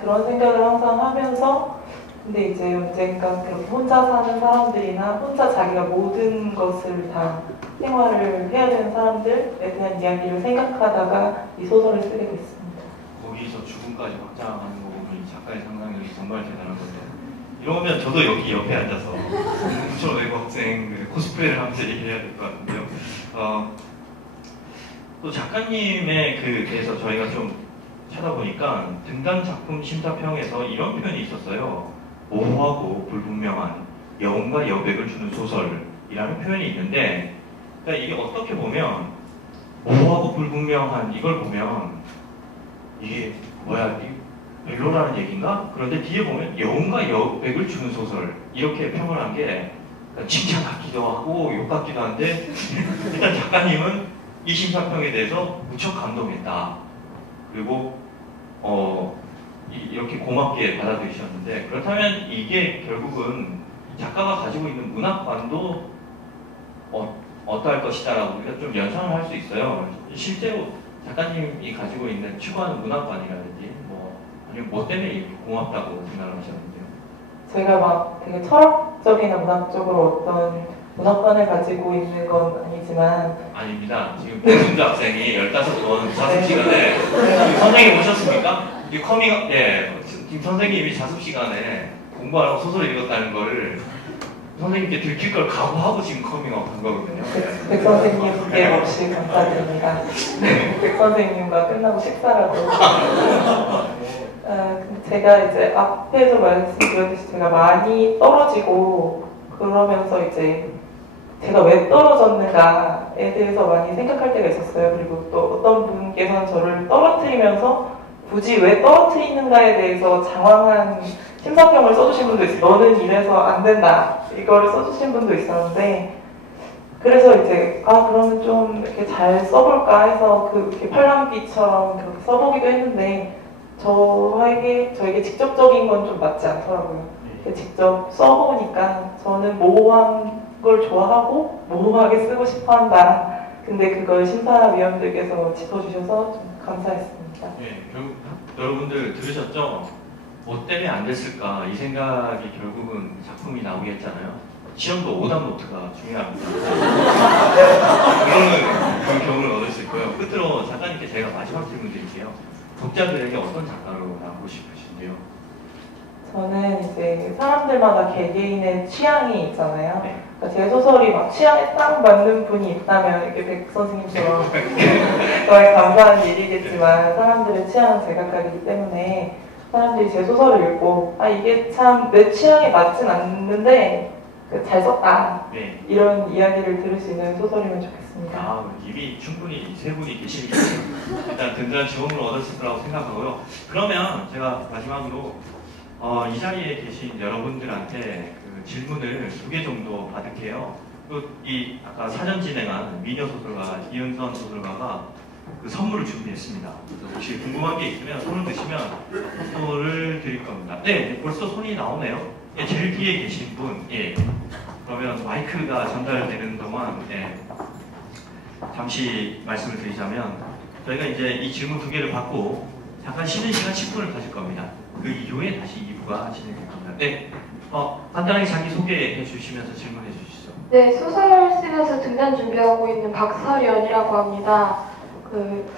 그런 생각을 항상 하면서, 근데 이제 언젠가 그렇게 혼자 사는 사람들이나 혼자 자기가 모든 것을 다 생활을 해야 되는 사람들에 대한 이야기를 생각하다가 이 소설을 쓰게 됐습니다. 거기서 죽음까지 확장하는 거 보면 작가의 상상력이 정말 대단한 건데, 이러면 저도 여기 옆에 앉아서 부천 외국 학생 코스프레를 하면서 얘기해야 될 것 같은데요. 또 작가님에 대해서 저희가 좀 찾아보니까 등단 작품 심사평에서 이런 표현이 있었어요. 모호하고 불분명한 여운과 여백을 주는 소설이라는 표현이 있는데, 그러니까 이게 어떻게 보면 모호하고 불분명한 이걸 보면 이게 뭐야, 별로라는 얘기인가? 그런데 뒤에 보면 여운과 여백을 주는 소설 이렇게 평을 한 게 칭찬 같기도 하고 욕 같기도 한데 일단 작가님은 이 심사평에 대해서 무척 감동했다. 그리고 이렇게 고맙게 받아들이셨는데, 그렇다면 이게 결국은 작가가 가지고 있는 문학관도 어떠할 것이다라고 우리가 좀 연상을 할 수 있어요. 실제로 작가님이 가지고 있는 추구하는 문학관이라든지 아니면 뭐 때문에 이렇게 고맙다고 생각을 하셨는데요? 제가 막 되게 철학적이나 문학적으로 어떤 문학관을 가지고 있는 건 아니지만. 아닙니다. 지금 백승주 학생이 15번 자습 시간에 선생님 오셨습니까? 이 커밍업, 지금 선생님이 자습 시간에 공부하라고 소설을 읽었다는 걸 선생님께 들킬 걸 각오하고 지금 커밍업 한 거거든요. 백 선생님 부대 없이 감사드립니다. 백 선생님과 끝나고 식사라도. 제가 이제 앞에서 말씀드렸듯이 제가 많이 떨어지고 그러면서 이제 제가 왜 떨어졌는가에 대해서 많이 생각할 때가 있었어요. 그리고 또 어떤 분께서는 저를 떨어뜨리면서 굳이 왜 떨어뜨리는가에 대해서 장황한 심사평을 써주신 분도 있어요. 너는 이래서 안 된다. 이거를 써주신 분도 있었는데, 그래서 이제 그러면 좀 이렇게 잘 써볼까 해서 그렇게 팔랑귀처럼 그렇게 써보기도 했는데, 저에게 직접적인 건 좀 맞지 않더라고요. 직접 써보니까 저는 모호한 걸 좋아하고 모호하게 쓰고 싶어 한다. 근데 그걸 심사위원들께서 짚어주셔서 좀 감사했습니다. 결국 여러분들 들으셨죠? 뭐 때문에 안 됐을까 이 생각이 결국은 작품이 나오게 했잖아요. 시험도 오답 노트가 중요합니다. 그러면 그 교훈을 얻을 수 있고요. 끝으로 작가님께 제가 마지막 질문 드릴게요. 독자들에게 어떤 작가로 남고 싶으신데요? 저는 이제 사람들마다 개개인의 취향이 있잖아요. 그러니까 제 소설이 막 취향에 딱 맞는 분이 있다면 이렇게 백 선생님처럼 저의 감사한 일이겠지만, 사람들의 취향은 제각각이기 때문에 사람들이 제 소설을 읽고 이게 참 내 취향에 맞진 않는데 잘 썼다, 이런 이야기를 들을 수 있는 소설이면 좋겠습니다. 좋겠습니다. 이미 충분히 세 분이 계시니까 일단 든든한 지원을 얻었을 거라고 생각하고요. 그러면 제가 마지막으로 이 자리에 계신 여러분들한테 그 질문을 2개 정도 받을게요. 이 아까 사전 진행한 미녀 소설가 이은선 소설가가 그 선물을 준비했습니다. 그래서 혹시 궁금한 게 있으면 손을 드시면 선물을 드릴 겁니다. 네, 벌써 손이 나오네요. 예, 제일 뒤에 계신 분, 예. 그러면 마이크가 전달되는 동안 잠시 말씀을 드리자면 저희가 이제 이 질문 2개를 받고 잠깐 쉬는 시간 10분을 가질 겁니다. 그 이후에 다시 2부가 진행될 겁니다. 네, 간단하게 자기 소개해 주시면서 질문해 주시죠. 네, 소설 쓰면서 등단 준비하고 있는 박설연이라고 합니다. 그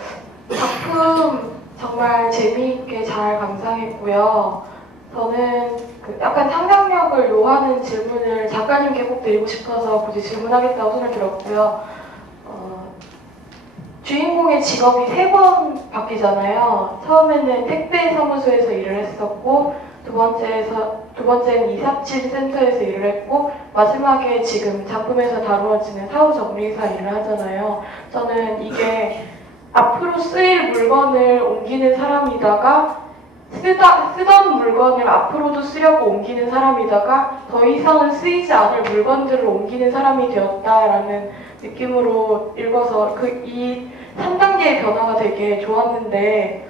작품 정말 재미있게 잘 감상했고요. 저는 그 약간 상상력을 요하는 질문을 작가님께 꼭 드리고 싶어서 굳이 질문하겠다고 손을 들었고요. 주인공의 직업이 3번 바뀌잖아요. 처음에는 택배 사무소에서 일을 했었고, 두 번째는 이삿짐 센터에서 일을 했고, 마지막에 지금 작품에서 다루어지는 사후정리사 일을 하잖아요. 저는 이게 앞으로 쓰일 물건을 옮기는 사람이다가 쓰던 물건을 앞으로도 쓰려고 옮기는 사람이다가 더 이상은 쓰이지 않을 물건들을 옮기는 사람이 되었다라는 느낌으로 읽어서 이 3단계의 변화가 되게 좋았는데,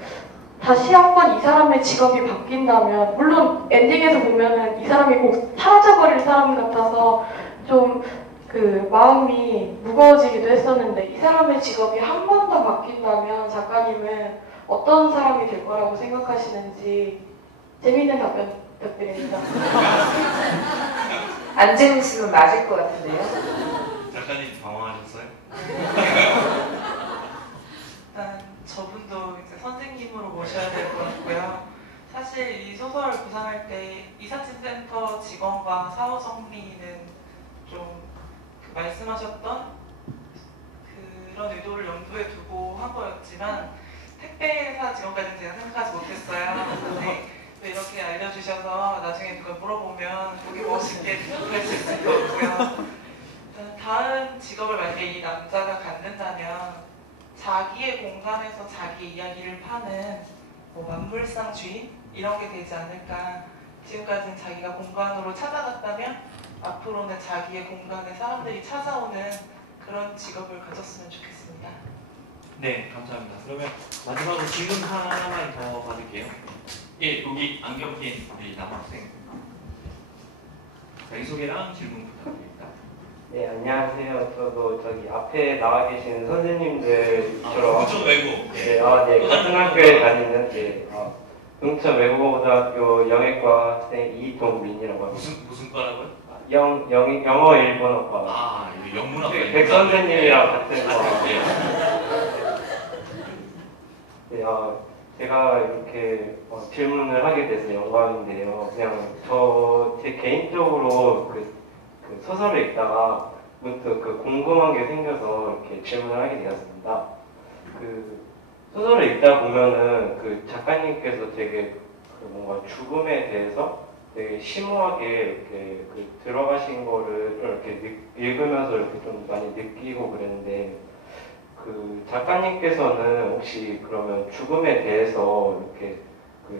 다시 한번 이 사람의 직업이 바뀐다면, 물론 엔딩에서 보면은 이 사람이 꼭 사라져버릴 사람 같아서 좀 그 마음이 무거워지기도 했었는데, 이 사람의 직업이 한 번 더 바뀐다면 작가님은 어떤 사람이 될 거라고 생각하시는지 재미있는 답변 부탁드립니다. 안 재밌으면 맞을 것 같은데요? 작가님 당황하셨어요? 일단 저분도 이제 선생님으로 모셔야 될 것 같고요. 사실 이 소설을 구상할 때 이삿짐센터 직원과 사후정리는 좀 말씀하셨던 그런 의도를 염두에 두고 한 거였지만 택배사 직원까지는 제가 생각하지 못했어요. 근데 또 이렇게 알려주셔서 나중에 누가 물어보면 보기 멋있게 대답할 수 있을 것 같고요. 다음 직업을 만약에 이 남자가 갖는다면 자기의 공간에서 자기 이야기를 파는 뭐 만물상 주인? 이런 게 되지 않을까. 지금까지는 자기가 공간으로 찾아갔다면 앞으로는 자기의 공간에 사람들이 찾아오는 그런 직업을 가졌으면 좋겠습니다. 네, 감사합니다. 그러면 마지막으로 질문 하나만 더 받을게요. 예, 여기 안경 낀 우리 남학생. 자기소개랑 질문 부탁드립니다. 네, 안녕하세요. 저도 저기 앞에 나와 계신 선생님들처럼 부천 외고. 네, 같은 학교에 다니는 동천 외국어고등학교 영예과 학생 이동민이라고 합니다. 무슨 과라고요? 영어 일본어과. 이거 영문학과. 백 선생님이랑 같은 과. 네, 제가 이렇게 질문을 하게 돼서 영광인데요. 그냥 제 개인적으로 그 소설을 읽다가 문득 궁금한 게 생겨서 이렇게 질문을 하게 되었습니다. 소설을 읽다 보면은 작가님께서 되게 뭔가 죽음에 대해서 되게 심오하게 이렇게 들어가신 거를 좀 이렇게 읽으면서 이렇게 좀 많이 느끼고 그랬는데, 작가님께서는 혹시 그러면 죽음에 대해서 이렇게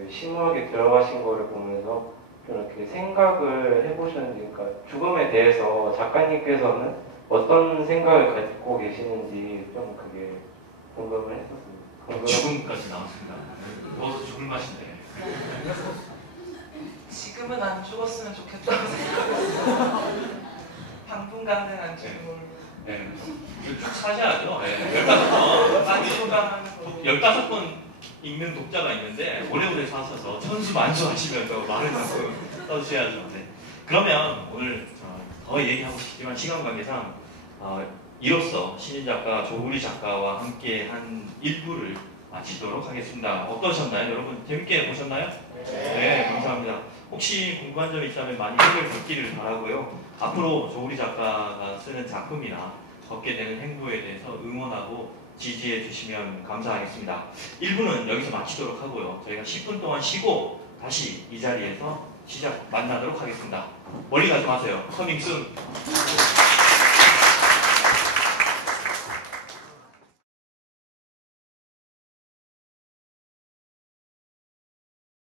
심오하게 들어가신 거를 보면서 좀 이렇게 생각을 해보셨는지, 그러니까 죽음에 대해서 작가님께서는 어떤 생각을 갖고 계시는지 좀 그게 궁금을 했었습니다. 죽음까지 나왔습니다. 누워서 죽을 맛인데. 지금은 안 죽었으면 좋겠다고 생각했어요. 당분간은 안 죽고. 네. 쭉 사셔야죠. 15번 읽는 독자가 있는데 오래오래 사셔서 천수만수 하시면서 많은 작품 써주셔야죠. 네. 그러면 오늘 더 얘기하고 싶지만 시간 관계상 이로써 신인 작가 조우리 작가와 함께 한 1부를 마치도록 하겠습니다. 어떠셨나요? 여러분 재밌게 보셨나요? 네, 감사합니다. 혹시 궁금한 점 있다면 많이 해결 받기를 바라고요. 앞으로 조우리 작가가 쓰는 작품이나 겪게 되는 행보에 대해서 응원하고 지지해 주시면 감사하겠습니다. 1부는 여기서 마치도록 하고요. 저희가 10분 동안 쉬고 다시 이 자리에서 만나도록 하겠습니다. 멀리 가지 마세요. 커밍 순.